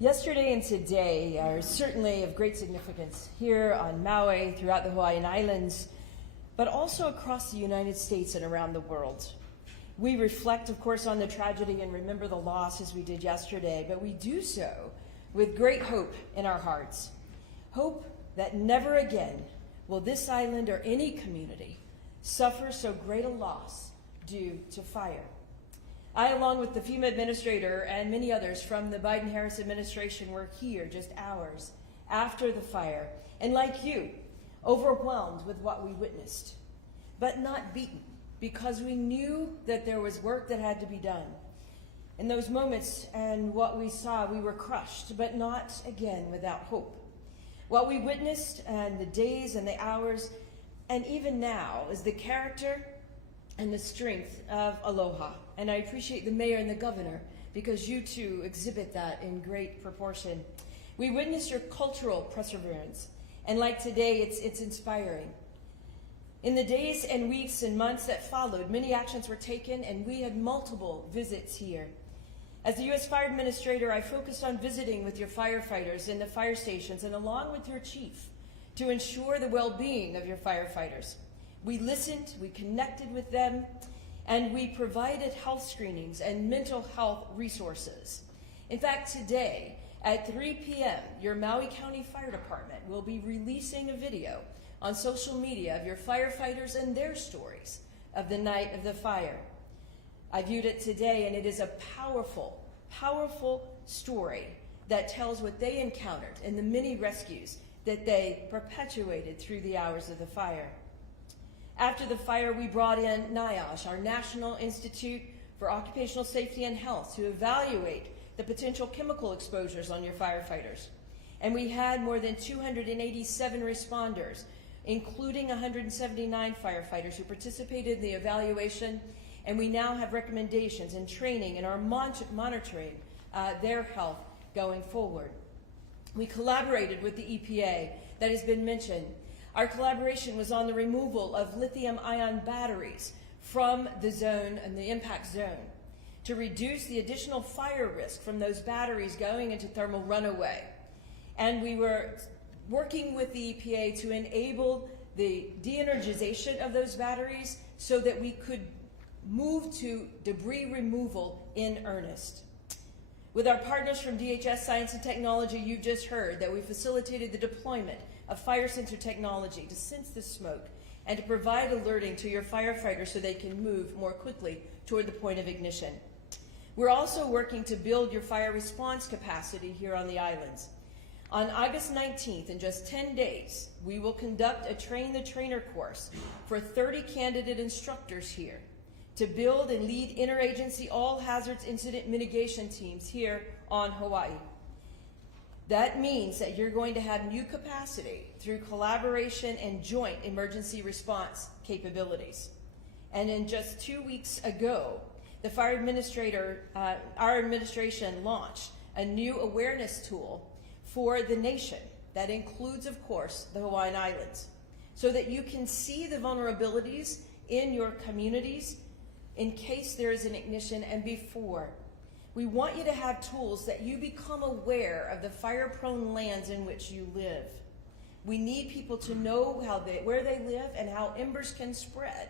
Yesterday and today are certainly of great significance here on Maui, throughout the Hawaiian Islands, but also across the United States and around the world. We reflect, of course, on the tragedy and remember the loss as we did yesterday, but we do so with great hope in our hearts. Hope that never again will this island or any community suffer so great a loss due to fire. I, along with the FEMA administrator and many others from the Biden-Harris administration, were here just hours after the fire, and like you, overwhelmed with what we witnessed, but not beaten, because we knew that there was work that had to be done. In those moments and what we saw, we were crushed, but not again without hope. What we witnessed and the days and the hours, and even now, is the character and the strength of aloha. And I appreciate the mayor and the governor, because you too exhibit that in great proportion. We witness your cultural perseverance, and like today, it's inspiring. In the days and weeks and months that followed, many actions were taken, and we had multiple visits here. As the U.S. Fire Administrator, I focused on visiting with your firefighters in the fire stations and along with your chief to ensure the well-being of your firefighters. We listened, we connected with them, and we provided health screenings and mental health resources. In fact, today at 3 p.m., your Maui County Fire Department will be releasing a video on social media of your firefighters and their stories of the night of the fire. I viewed it today, and it is a powerful, powerful story that tells what they encountered and the many rescues that they perpetuated through the hours of the fire. After the fire, we brought in NIOSH, our National Institute for Occupational Safety and Health, to evaluate the potential chemical exposures on your firefighters. And we had more than 287 responders including 179 firefighters who participated in the evaluation, and we now have recommendations and training and are monitoring their health going forward. We collaborated with the EPA, that has been mentioned. Our collaboration was on the removal of lithium-ion batteries from the zone and the impact zone to reduce the additional fire risk from those batteries going into thermal runaway. And we were working with the EPA to enable the de-energization of those batteries so that we could move to debris removal in earnest. With our partners from DHS Science and Technology, you've just heard that we facilitated the deployment of fire sensor technology to sense the smoke and to provide alerting to your firefighters so they can move more quickly toward the point of ignition. We're also working to build your fire response capacity here on the islands. On August 19th, in just 10 days, we will conduct a Train the Trainer course for 30 candidate instructors here to build and lead interagency all hazards incident mitigation teams here on Hawaii. That means that you're going to have new capacity through collaboration and joint emergency response capabilities. And in just 2 weeks ago, the fire administrator, our administration launched a new awareness tool for the nation that includes, of course, the Hawaiian Islands, so that you can see the vulnerabilities in your communities in case there is an ignition and before. We want you to have tools that you become aware of the fire-prone lands in which you live. We need people to know where they live and how embers can spread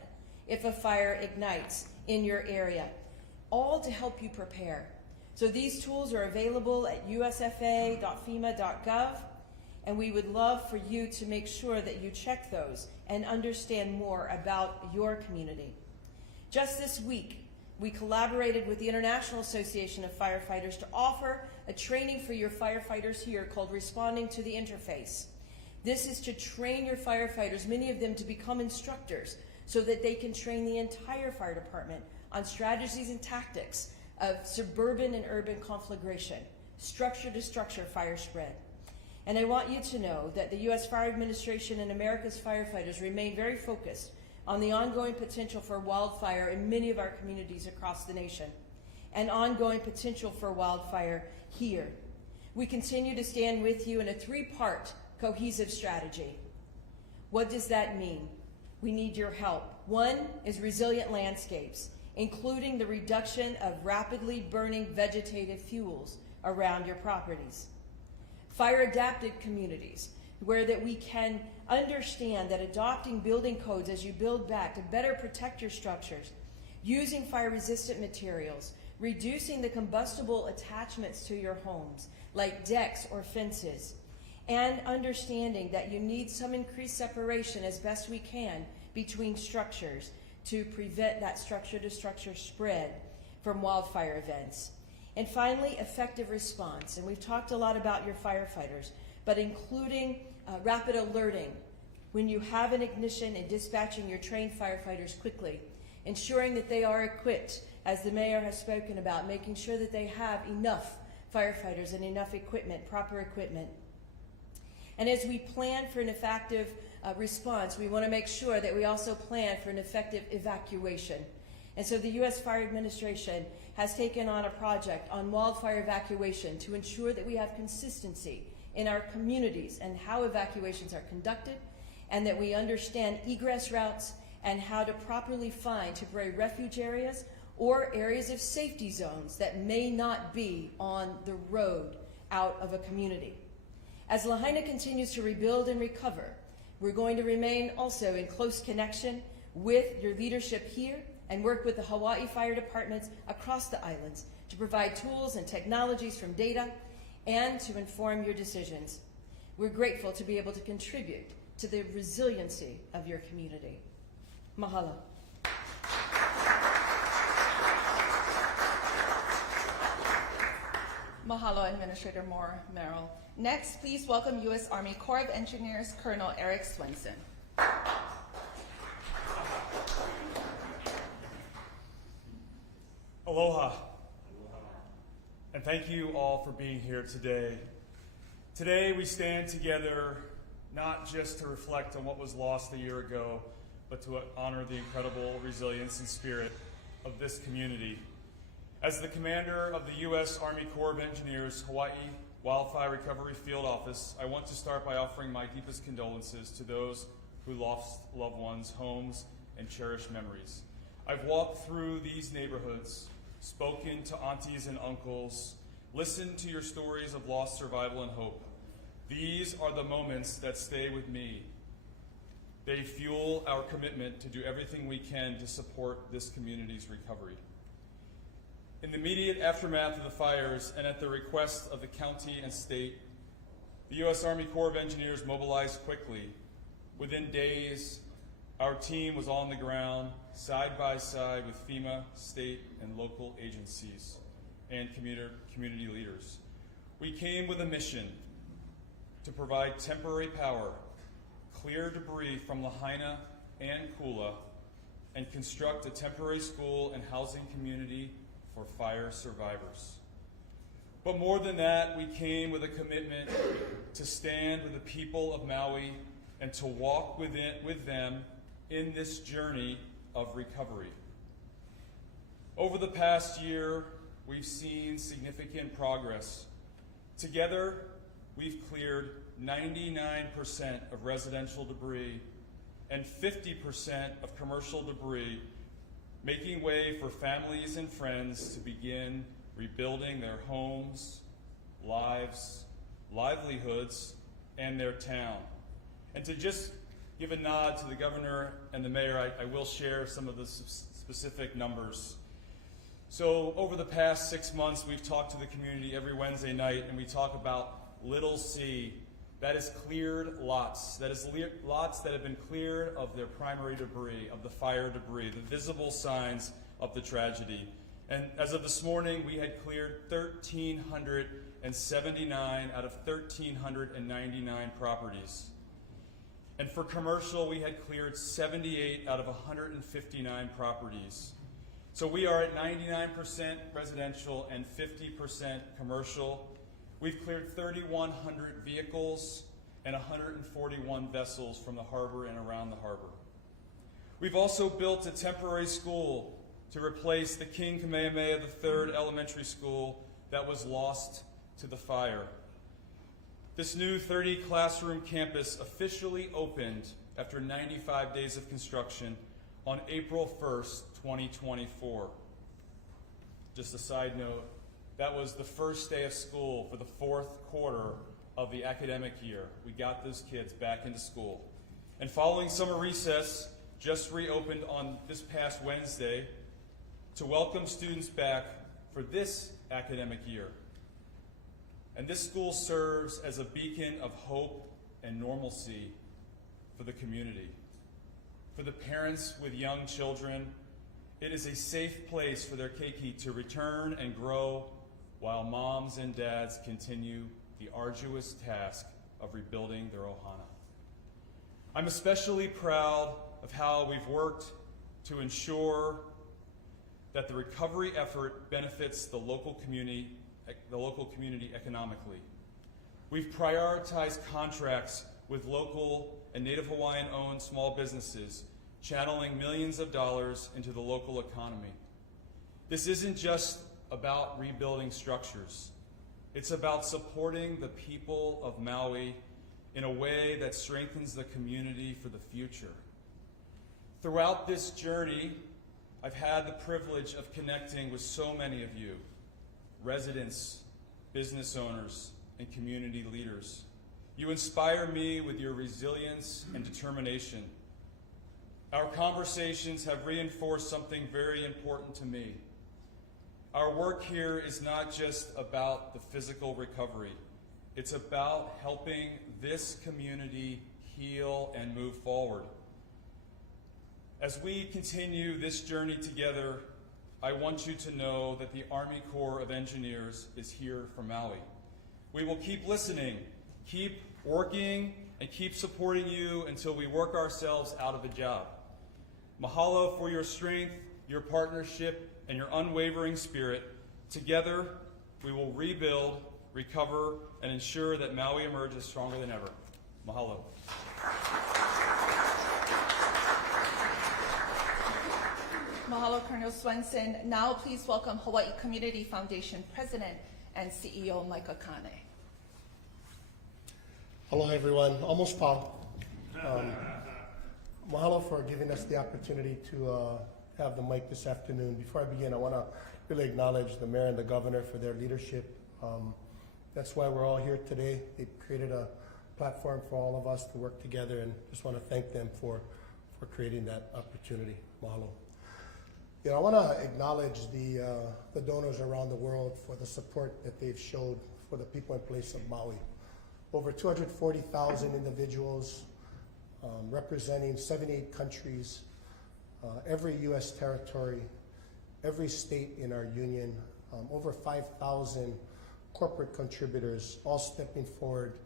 if a fire ignites in your area, all to help you prepare. So these tools are available at usfa.fema.gov, and we would love for you to make sure that you check those and understand more about your community. Just this week, we collaborated with the International Association of Firefighters to offer a training for your firefighters here called Responding to the Interface. This is to train your firefighters, many of them to become instructors, so that they can train the entire fire department on strategies and tactics of suburban and urban conflagration, structure-to-structure fire spread. And I want you to know that the U.S. Fire Administration and America's firefighters remain very focused on the ongoing potential for wildfire in many of our communities across the nation, and ongoing potential for wildfire here. We continue to stand with you in a three-part cohesive strategy. What does that mean? We need your help. One is resilient landscapes, including the reduction of rapidly burning vegetative fuels around your properties. Fire-adapted communities, where that we can understand that adopting building codes as you build back to better protect your structures, using fire-resistant materials, reducing the combustible attachments to your homes, like decks or fences, and understanding that you need some increased separation as best we can between structures to prevent that structure-to-structure spread from wildfire events. And finally, effective response. And we've talked a lot about your firefighters, but including rapid alerting when you have an ignition and dispatching your trained firefighters quickly, ensuring that they are equipped, as the mayor has spoken about, making sure that they have enough firefighters and enough equipment, proper equipment. And as we plan for an effective response, we want to make sure that we also plan for an effective evacuation. And so the U.S. Fire Administration has taken on a project on wildfire evacuation to ensure that we have consistency in our communities and how evacuations are conducted, and that we understand egress routes and how to properly find temporary refuge areas or areas of safety zones that may not be on the road out of a community. As Lahaina continues to rebuild and recover, we're going to remain also in close connection with your leadership here and work with the Hawaii fire departments across the islands to provide tools and technologies from data and to inform your decisions. We're grateful to be able to contribute to the resiliency of your community. Mahalo. Mahalo, Administrator Moore Merrill. Next, please welcome U.S. Army Corps of Engineers Colonel Eric Swenson. Aloha. And thank you all for being here today. Today we stand together not just to reflect on what was lost a year ago, but to honor the incredible resilience and spirit of this community. As the commander of the U.S. Army Corps of Engineers Hawaii Wildfire Recovery Field Office, I want to start by offering my deepest condolences to those who lost loved ones, homes, and cherished memories. I've walked through these neighborhoods, spoken to aunties and uncles, listened to your stories of lost survival and hope. These are the moments that stay with me. They fuel our commitment to do everything we can to support this community's recovery. In the immediate aftermath of the fires and at the request of the county and state, the U.S. Army Corps of Engineers mobilized quickly. Within days, our team was on the ground, side by side with FEMA, state, and local agencies and community leaders. We came with a mission to provide temporary power, clear debris from Lahaina and Kula, and construct a temporary school and housing community for fire survivors. But more than that, we came with a commitment to stand with the people of Maui and to walk with them in this journey of recovery. Over the past year, we've seen significant progress. Together, we've cleared 99% of residential debris and 50% of commercial debris, making way for families and friends to begin rebuilding their homes, lives, livelihoods, and their town. And to just give a nod to the governor and the mayor, I will share some of the specific numbers. So over the past 6 months, we've talked to the community every Wednesday night, and we talk about Little C. That is cleared lots. That is lots that have been cleared of their primary debris, of the fire debris, the visible signs of the tragedy. And as of this morning, we had cleared 1,379 out of 1,399 properties. And for commercial, we had cleared 78 out of 159 properties. So we are at 99% residential and 50% commercial. We've cleared 3,100 vehicles and 141 vessels from the harbor and around the harbor. We've also built a temporary school to replace the King Kamehameha III elementary school that was lost to the fire. This new 30-classroom campus officially opened after 95 days of construction on April 1st, 2024. Just a side note, that was the first day of school for the fourth quarter of the academic year. We got those kids back into school. And following summer recess, just reopened on this past Wednesday to welcome students back for this academic year. And this school serves as a beacon of hope and normalcy for the community. For the parents with young children, it is a safe place for their keiki to return and grow while moms and dads continue the arduous task of rebuilding their ohana. I'm especially proud of how we've worked to ensure that the recovery effort benefits the local community economically. We've prioritized contracts with local and Native Hawaiian-owned small businesses, channeling millions of dollars into the local economy. This isn't just about rebuilding structures. It's about supporting the people of Maui in a way that strengthens the community for the future. Throughout this journey, I've had the privilege of connecting with so many of you, residents, business owners, and community leaders. You inspire me with your resilience and determination. Our conversations have reinforced something very important to me. Our work here is not just about the physical recovery. It's about helping this community heal and move forward. As we continue this journey together, I want you to know that the Army Corps of Engineers is here for Maui. We will keep listening, keep working, and keep supporting you until we work ourselves out of a job. Mahalo for your strength, your partnership, and your unwavering spirit. Together, we will rebuild, recover, and ensure that Maui emerges stronger than ever. Mahalo. Mahalo, Colonel Swenson. Now please welcome Hawaii Community Foundation President and CEO Micah Kane. Hello, everyone. Almost Paul. Mahalo for giving us the opportunity to have the mic this afternoon. Before I begin, I want to really acknowledge the mayor and the governor for their leadership. That's why we're all here today. They created a platform for all of us to work together, and just want to thank them for creating that opportunity. Mahalo. You know, I want to acknowledge the donors around the world for the support that they've showed for the people in place of Maui. Over 240,000 individuals representing 78 countries, every U.S. territory, every state in our union, over 5,000 corporate contributors, all stepping forward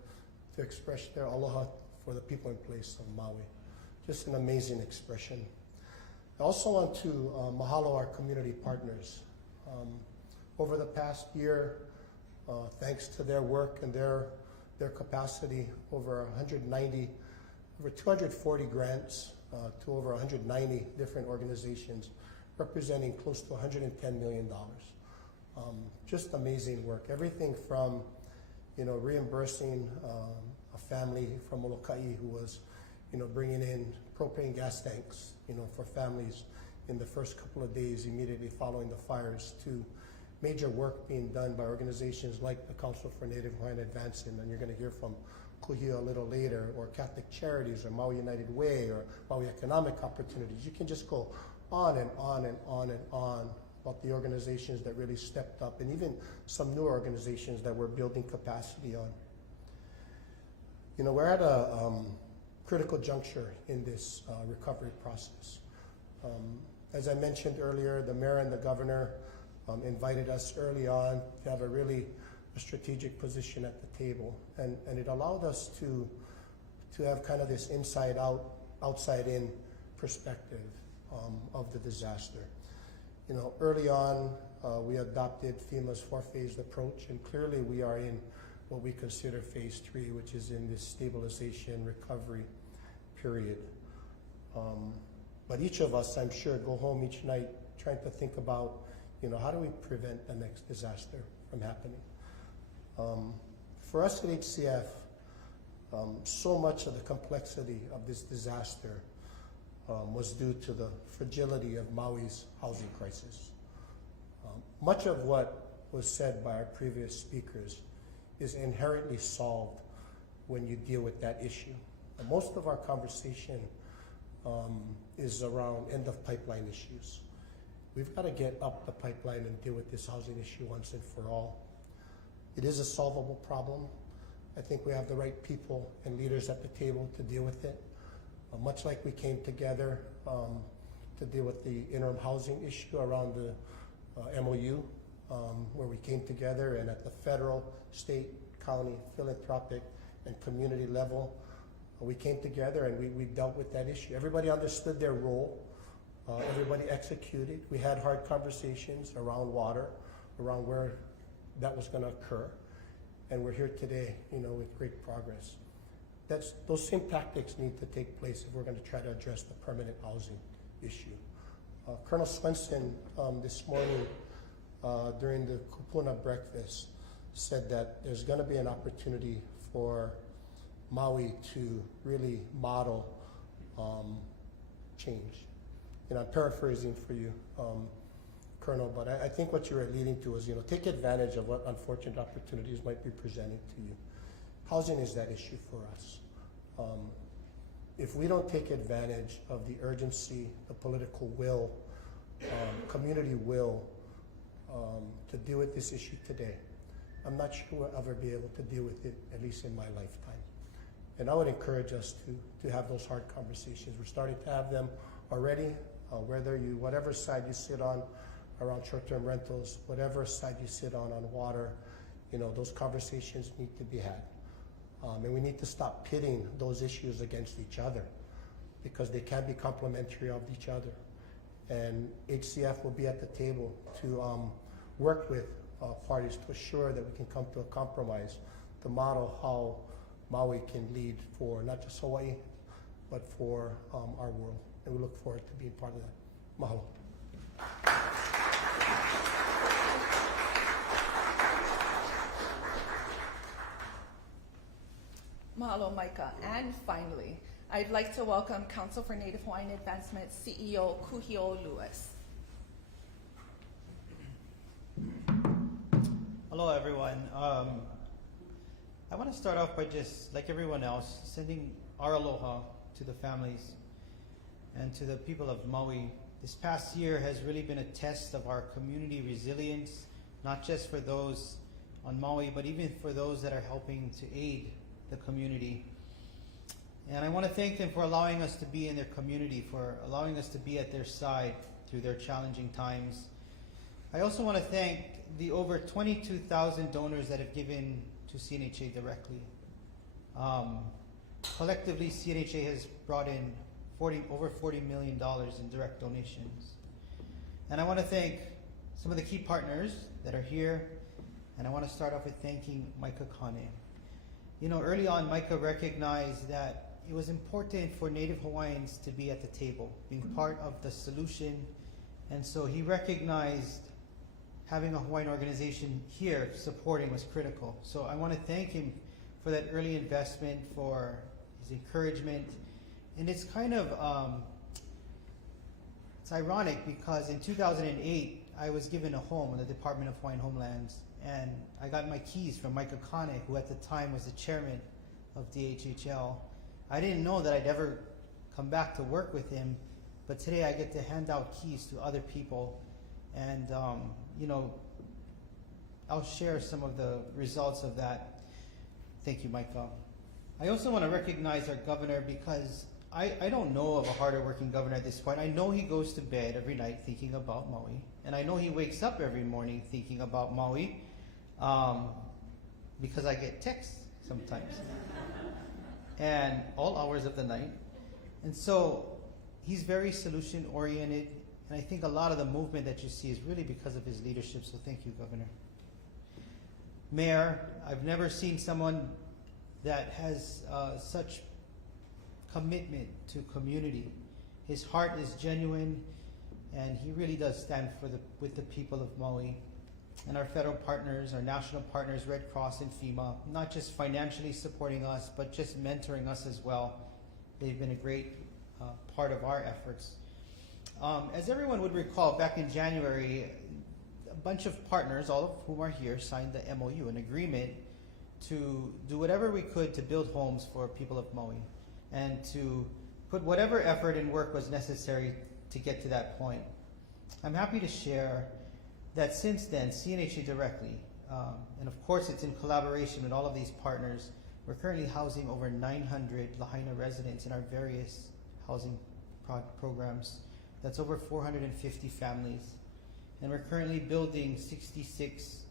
to express their aloha for the people in place of Maui. Just an amazing expression. I also want to mahalo our community partners. Over the past year, thanks to their work and their capacity, over 240 grants to over 190 different organizations, representing close to $110 million. Just amazing work. Everything from, reimbursing a family from Molokai who was, bringing in propane gas tanks, for families in the first couple of days immediately following the fires, to major work being done by organizations like the Council for Native Hawaiian Advancement, and you're going to hear from Kuhia a little later, or Catholic Charities, or Maui United Way, or Maui Economic Opportunities. You can just go on and on and on and on about the organizations that really stepped up, and even some new organizations that we're building capacity on. We're at a critical juncture in this recovery process. As I mentioned earlier, the mayor and the governor invited us early on to have a strategic position at the table, and it allowed us to have kind of this inside out, outside in perspective of the disaster. Early on, we adopted FEMA's 4-phase approach, and clearly we are in what we consider phase 3, which is in this stabilization recovery period. But each of us, I'm sure, go home each night trying to think about, how do we prevent the next disaster from happening? For us at HCF, so much of the complexity of this disaster was due to the fragility of Maui's housing crisis. Much of what was said by our previous speakers is inherently solved when you deal with that issue. And most of our conversation is around end-of-pipeline issues. We've got to get up the pipeline and deal with this housing issue once and for all. It is a solvable problem. I think we have the right people and leaders at the table to deal with it. Much like we came together to deal with the interim housing issue around the MOU, where we came together, and at the federal, state, county, philanthropic, and community level, we came together and we dealt with that issue. Everybody understood their role. Everybody executed. We had hard conversations around water, around where that was going to occur. And we're here today, with great progress. Those same tactics need to take place if we're going to try to address the permanent housing issue. Colonel Swenson this morning during the Kupuna breakfast said that there's going to be an opportunity for Maui to really model change. I'm paraphrasing for you, Colonel, but I think what you were leading to is, take advantage of what unfortunate opportunities might be presented to you. Housing is that issue for us. If we don't take advantage of the urgency, the political will, community will to deal with this issue today, I'm not sure we'll ever be able to deal with it, at least in my lifetime. And I would encourage us to have those hard conversations. We're starting to have them already, whatever side you sit on around short-term rentals, whatever side you sit on water, those conversations need to be had. And we need to stop pitting those issues against each other, because they can be complementary of each other. And HCF will be at the table to work with parties to assure that we can come to a compromise to model how Maui can lead for not just Hawaii, but for our world. And we look forward to being part of that. Mahalo. Mahalo, Micah. And finally, I'd like to welcome Council for Native Hawaiian Advancement CEO Kuhio Lewis. Hello, everyone. I want to start off by just, like everyone else, sending our aloha to the families and to the people of Maui. This past year has really been a test of our community resilience, not just for those on Maui, but even for those that are helping to aid the community. And I want to thank them for allowing us to be in their community, for allowing us to be at their side through their challenging times. I also want to thank the over 22,000 donors that have given to CNHA directly. Collectively, CNHA has brought in over $40 million in direct donations. And I want to thank some of the key partners that are here, and I want to start off with thanking Micah Kane. You know, early on, Micah recognized that it was important for Native Hawaiians to be at the table, being part of the solution, and so he recognized having a Hawaiian organization here supporting was critical. So I want to thank him for that early investment, for his encouragement. And it's kind of, it's ironic because in 2008, I was given a home in the Department of Hawaiian Homelands, and I got my keys from Micah Kane, who at the time was the chairman of DHHL. I didn't know that I'd ever come back to work with him, but today I get to hand out keys to other people. And you know, I'll share some of the results of that. Thank you, Micah. I also want to recognize our governor because I don't know of a harder working governor at this point. I know he goes to bed every night thinking about Maui, and I know he wakes up every morning thinking about Maui because I get texts sometimes and all hours of the night. And so he's very solution oriented. And I think a lot of the movement that you see is really because of his leadership, so thank you, Governor. Mayor, I've never seen someone that has such commitment to community. His heart is genuine, and he really does stand with the people of Maui. And our federal partners, our national partners, Red Cross and FEMA, not just financially supporting us, but just mentoring us as well. They've been a great part of our efforts. As everyone would recall, back in January, a bunch of partners, all of whom are here, signed the MOU, an agreement to do whatever we could to build homes for people of Maui and to put whatever effort and work was necessary to get to that point. I'm happy to share that since then, CNHA directly, and of course it's in collaboration with all of these partners, we're currently housing over 900 Lahaina residents in our various housing programs. That's over 450 families. And we're currently building 66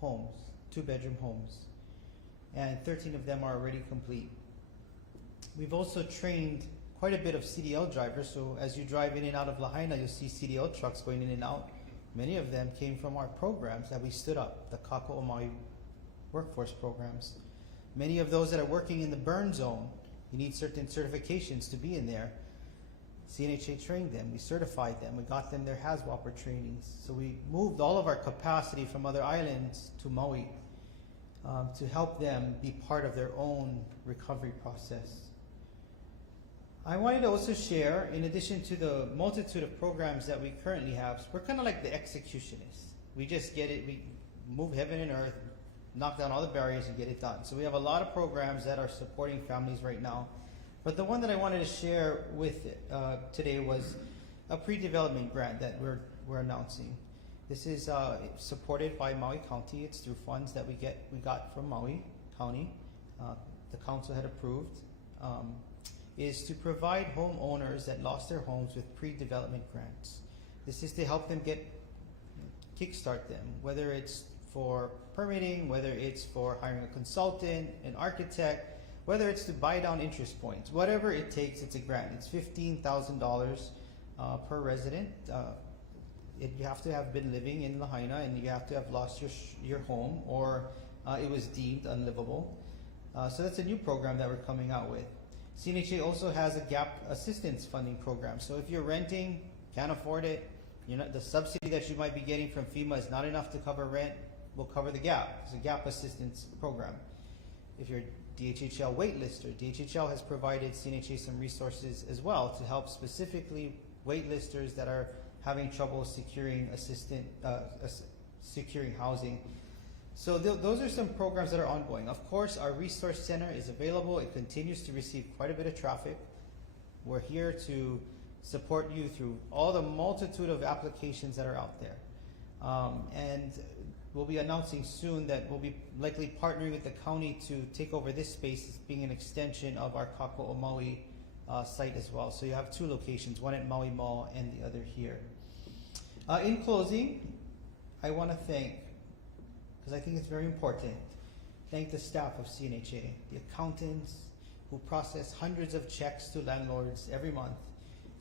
homes, 2-bedroom homes. And 13 of them are already complete. We've also trained quite a bit of CDL drivers, so as you drive in and out of Lahaina, you'll see CDL trucks going in and out. Many of them came from our programs that we stood up, the Kako Maui workforce programs. Many of those that are working in the burn zone, you need certain certifications to be in there. CNHA trained them, we certified them, we got them their HAZWOPER trainings. So we moved all of our capacity from other islands to Maui to help them be part of their own recovery process. I wanted to also share, in addition to the multitude of programs that we currently have, we're kind of like the executionists. We just get it, we move heaven and earth, knock down all the barriers and get it done. So we have a lot of programs that are supporting families right now. But the one that I wanted to share with today was a pre-development grant that we're announcing. This is supported by Maui County. It's through funds that we got from Maui County. The council had approved. Is to provide homeowners that lost their homes with pre-development grants. This is to help them kickstart them, whether it's for permitting, whether it's for hiring a consultant, an architect, whether it's to buy down interest points, whatever it takes, it's a grant. It's $15,000 per resident. You have to have been living in Lahaina and you have to have lost your home or it was deemed unlivable. So that's a new program that we're coming out with. CNHA also has a gap assistance funding program. So if you're renting, can't afford it, the subsidy that you might be getting from FEMA is not enough to cover rent, we'll cover the gap. It's a gap assistance program. If you're DHHL waitlister, DHHL has provided CNHA some resources as well to help specifically waitlisters that are having trouble securing securing housing. So those are some programs that are ongoing. Of course, our resource center is available. It continues to receive quite a bit of traffic. We're here to support you through all the multitude of applications that are out there. And we'll be announcing soon that we'll be likely partnering with the county to take over this space as being an extension of our Kako'o Maui site as well. So you have two locations, one at Maui Mall and the other here. In closing, I want to thank, because I think it's very important, thank the staff of CNHA, the accountants who process hundreds of checks to landlords every month,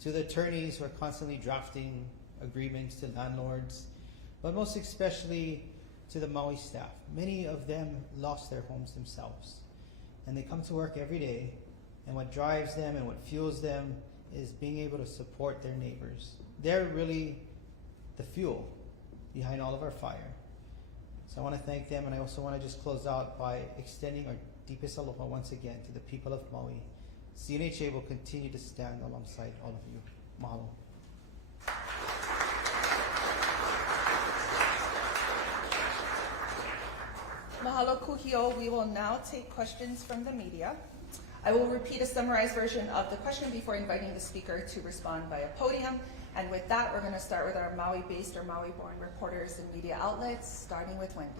to the attorneys who are constantly drafting agreements to landlords, but most especially to the Maui staff. Many of them lost their homes themselves, and they come to work every day, and what drives them and what fuels them is being able to support their neighbors. They're really the fuel behind all of our fire. So I want to thank them, and I also want to just close out by extending our deepest aloha once again to the people of Maui. CNHA will continue to stand alongside all of you. Mahalo. Mahalo Kuhio. We will now take questions from the media. I will repeat a summarized version of the question before inviting the speaker to respond via podium. And with that, we're going to start with our Maui-based or Maui-born reporters and media outlets, starting with Wendy.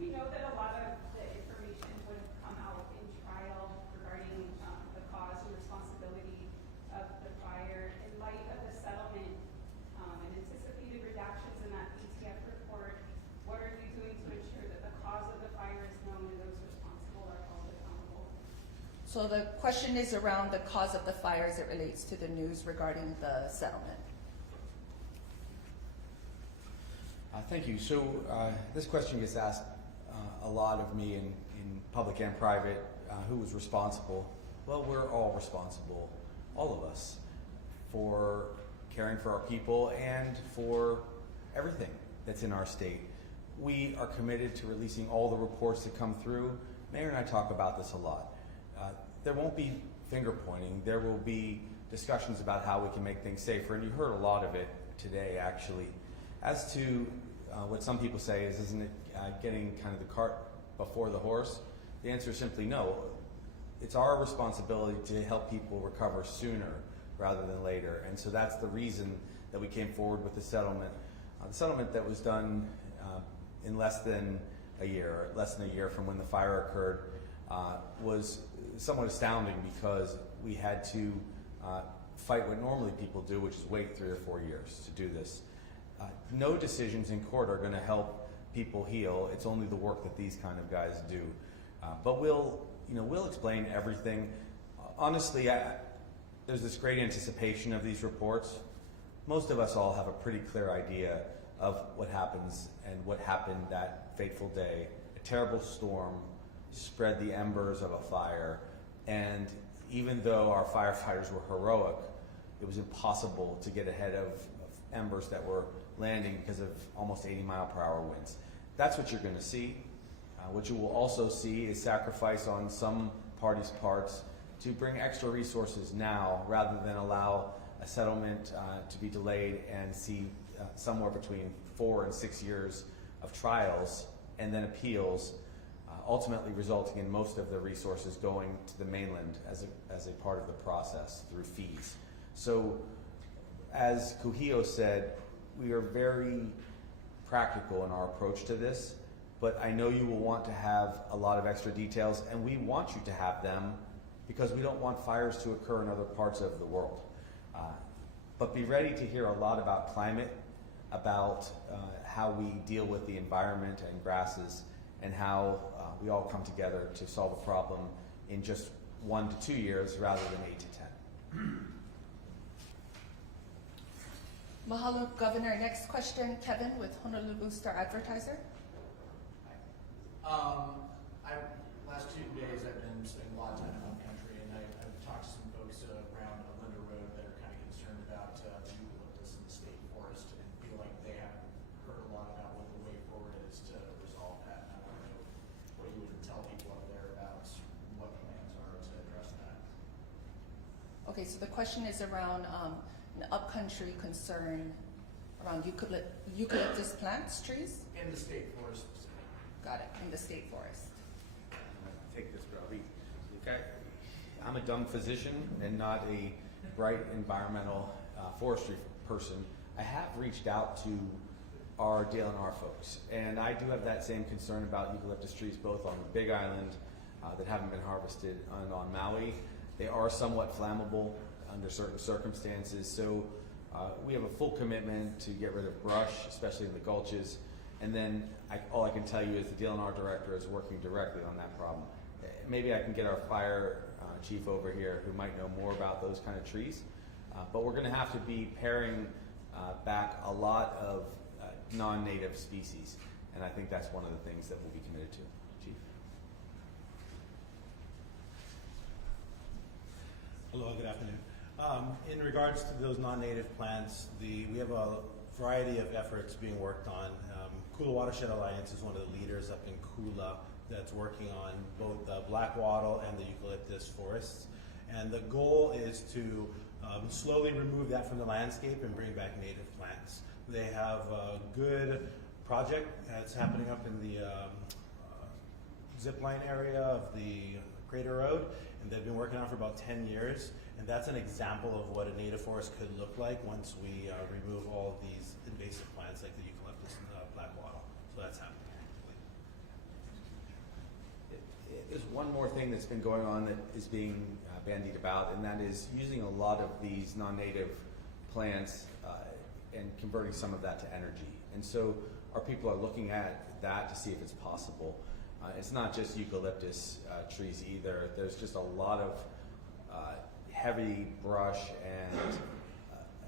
We know that a lot of the information would have come out in trial regarding the cause and responsibility of the fire. In light of the settlement and anticipated redactions in that ETF report, what are you doing to ensure that the cause of the fire is known and those responsible are held accountable? So the question is around the cause of the fire as it relates to the news regarding the settlement. Thank you. So this question gets asked a lot of me in public and private. Who was responsible? Well, we're all responsible, all of us, for caring for our people and for everything that's in our state. We are committed to releasing all the reports that come through. Mayor and I talk about this a lot. There won't be finger pointing. There will be discussions about how we can make things safer, and you heard a lot of it today, actually. As to what some people say is, isn't it getting kind of the cart before the horse? The answer is simply no. It's our responsibility to help people recover sooner rather than later, and so that's the reason that we came forward with the settlement. The settlement that was done in less than a year from when the fire occurred was somewhat astounding because we had to fight what normally people do, which is wait 3 or 4 years to do this. No decisions in court are going to help people heal. It's only the work that these kind of guys do. But we'll explain everything. Honestly, there's this great anticipation of these reports. Most of us all have a pretty clear idea of what happens and what happened that fateful day. A terrible storm spread the embers of a fire, and even though our firefighters were heroic, it was impossible to get ahead of embers that were landing because of almost 80-mile-per-hour winds. That's what you're going to see. What you will also see is sacrifice on some parties' parts to bring extra resources now rather than allow a settlement to be delayed and see somewhere between 4 and 6 years of trials and then appeals, ultimately resulting in most of the resources going to the mainland as a part of the process through fees. So, as Kuhio said, we are very practical in our approach to this, but I know you will want to have a lot of extra details, and we want you to have them because we don't want fires to occur in other parts of the world. But be ready to hear a lot about climate, about how we deal with the environment and grasses, and how we all come together to solve a problem in just 1 to 2 years rather than 8 to 10. Mahalo, Governor. Next question, Kevin with Honolulu Star Advertiser. last 2 days I've been spending a lot of time in upcountry, and I've talked to some folks around Linda Road that are kind of concerned about the eucalyptus in the state forest and feel like they haven't heard a lot about what the way forward is to resolve that. And I want to know what you would tell people up there about what plans are to address that. Okay, so the question is around an upcountry concern around eucalyptus plants, trees? In the state forest specifically. Got it, in the state forest. Take this, bro. Okay. I'm a dumb physician and not a bright environmental forestry person. I have reached out to our DLNR folks, and I do have that same concern about eucalyptus trees, both on the Big Island that haven't been harvested and on Maui. They are somewhat flammable under certain circumstances, so we have a full commitment to get rid of brush, especially in the gulches. And then all I can tell you is the DLNR director is working directly on that problem. Maybe I can get our fire chief over here who might know more about those kind of trees. But we're going to have to be paring back a lot of non-native species. And I think that's one of the things that we'll be committed to. Chief. Hello, good afternoon. In regards to those non-native plants, we have a variety of efforts being worked on. Kula Watershed Alliance is one of the leaders up in Kula that's working on both the black wattle and the eucalyptus forests. And the goal is to slowly remove that from the landscape and bring back native plants. They have a good project that's happening up in the zip line area of the Crater Road, and they've been working on it for about 10 years. And that's an example of what a native forest could look like once we remove all of these invasive plants like the eucalyptus and the black wattle. So that's happening. There's one more thing that's been going on that is being bandied about, and that is using a lot of these non-native plants and converting some of that to energy. And so our people are looking at that to see if it's possible. It's not just eucalyptus trees either. There's just a lot of heavy brush and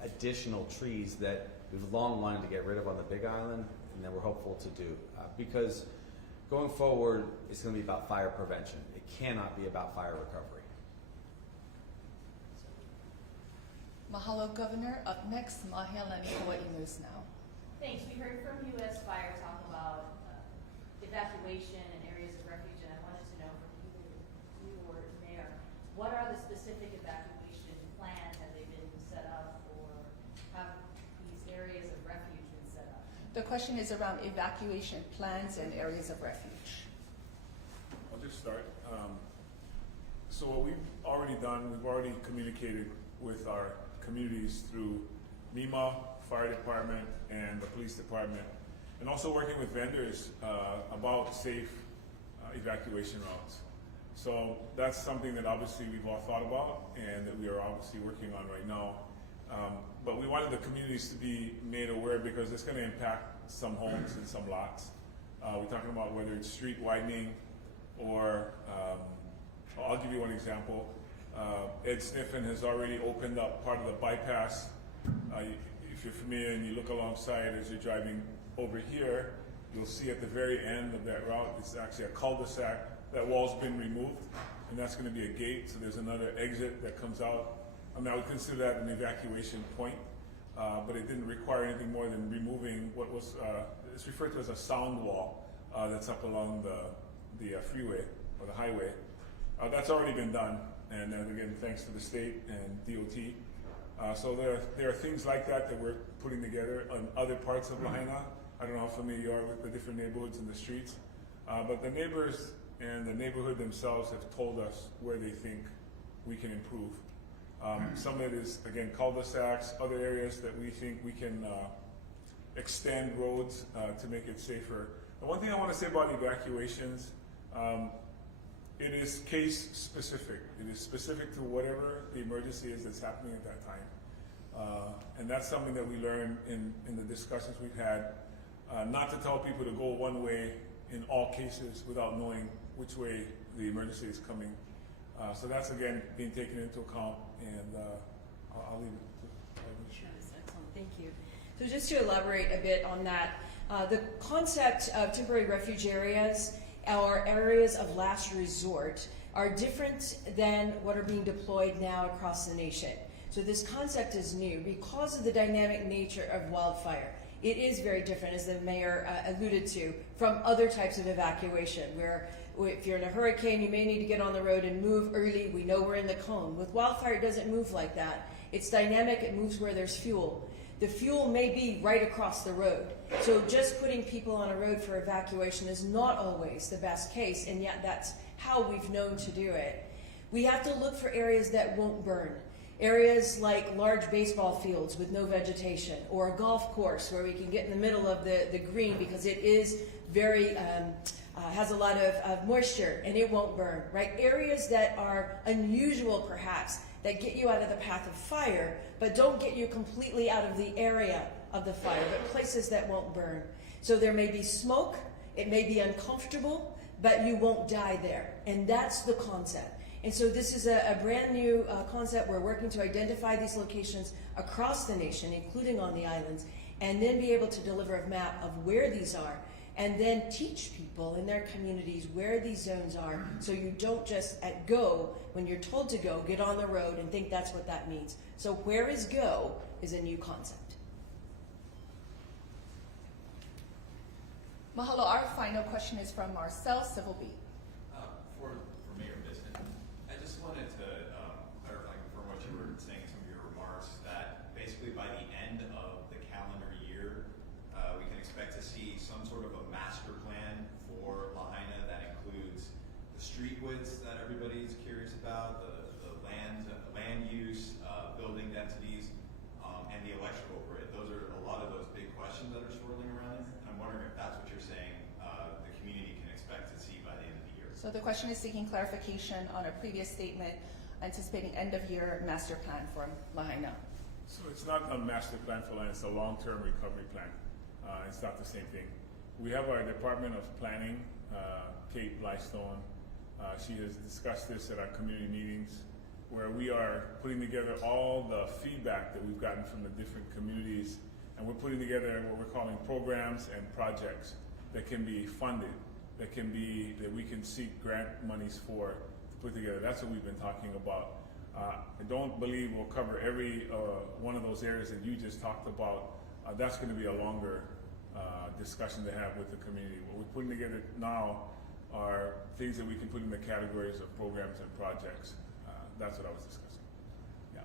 additional trees that we've long wanted to get rid of on the Big Island, and that we're hopeful to do. Because going forward, it's going to be about fire prevention. It cannot be about fire recovery. Mahalo, Governor. Up next, Mahela and Hawaii News Now. Thanks. We heard from U.S. Fire talk about evacuation and areas of refuge, and I wanted to know from you or Mayor, what are the specific evacuation plans? Have they been set up, or have these areas of refuge been set up? The question is around evacuation plans and areas of refuge. I'll just start. So what we've already done, we've already communicated with our communities through MEMA, Fire Department, and the Police Department, and also working with vendors about safe evacuation routes. So that's something that obviously we've all thought about and that we are obviously working on right now. But we wanted the communities to be made aware because it's going to impact some homes and some lots. We're talking about whether it's street widening or, I'll give you one example. Ed Sniffen has already opened up part of the bypass. If you're familiar and you look alongside as you're driving over here, you'll see at the very end of that route, it's actually a cul-de-sac. That wall's been removed, and that's going to be a gate, so there's another exit that comes out. I mean, I would consider that an evacuation point, but it didn't require anything more than removing what was, it's referred to as a sound wall that's up along the freeway or the highway. That's already been done, and again, thanks to the state and DOT. So there are things like that that we're putting together on other parts of Lahaina. I don't know how familiar you are with the different neighborhoods and the streets, but the neighbors and the neighborhood themselves have told us where they think we can improve. Some of it is, again, cul-de-sacs, other areas that we think we can extend roads to make it safer. The one thing I want to say about evacuations, it is case specific. It is specific to whatever the emergency is that's happening at that time. And that's something that we learned in the discussions we've had, not to tell people to go one way in all cases without knowing which way the emergency is coming. So that's, again, being taken into account, and I'll leave it to That's excellent, thank you. So just to elaborate a bit on that, the concept of temporary refuge areas our areas of last resort are different than what are being deployed now across the nation. So this concept is new because of the dynamic nature of wildfire. It is very different, as the mayor alluded to, from other types of evacuation, where if you're in a hurricane, you may need to get on the road and move early. We know we're in the cone. With wildfire, it doesn't move like that. It's dynamic. It moves where there's fuel. The fuel may be right across the road. So just putting people on a road for evacuation is not always the best case, and yet that's how we've known to do it. We have to look for areas that won't burn. Areas like large baseball fields with no vegetation, or a golf course where we can get in the middle of the green because it is very, has a lot of moisture and it won't burn, right? Areas that are unusual perhaps, that get you out of the path of fire, but don't get you completely out of the area of the fire, but places that won't burn. So there may be smoke, it may be uncomfortable, but you won't die there. And that's the concept. And so this is a brand new concept. We're working to identify these locations across the nation, including on the islands, and then be able to deliver a map of where these are, and then teach people in their communities where these zones are, so you don't just at go, when you're told to go, get on the road and think that's what that means. So where is go is a new concept. Mahalo. Our final question is from Marcel, Civil Beat. For Mayor Bisson, I just wanted to clarify from what you were saying in some of your remarks that basically by the end of the calendar year, we can expect to see some sort of a master plan for Lahaina that includes the street widths that everybody's curious about, the land use, building densities, and the electrical grid. Those are a lot of those big questions that are swirling around there. And I'm wondering if that's what you're saying the community can expect to see by the end of the year. So the question is seeking clarification on a previous statement anticipating end-of-year master plan for Lahaina. So it's not a master plan for land, it's a long-term recovery plan. It's not the same thing. We have our Department of Planning, Kate Blystone. She has discussed this at our community meetings, where we are putting together all the feedback that we've gotten from the different communities, and we're putting together what we're calling programs and projects that can be funded, that we can seek grant monies for to put together. That's what we've been talking about. I don't believe we'll cover every one of those areas that you just talked about. That's going to be a longer discussion to have with the community. What we're putting together now are things that we can put in the categories of programs and projects. That's what I was discussing. Yeah.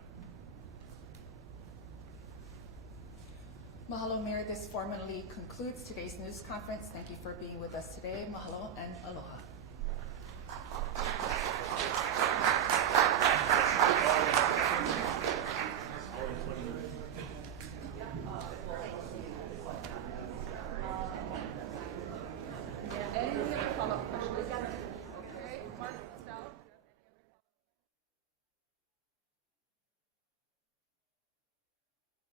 Mahalo, Mayor. This formally concludes today's news conference. Thank you for being with us today. Mahalo and aloha. Any other follow-up questions?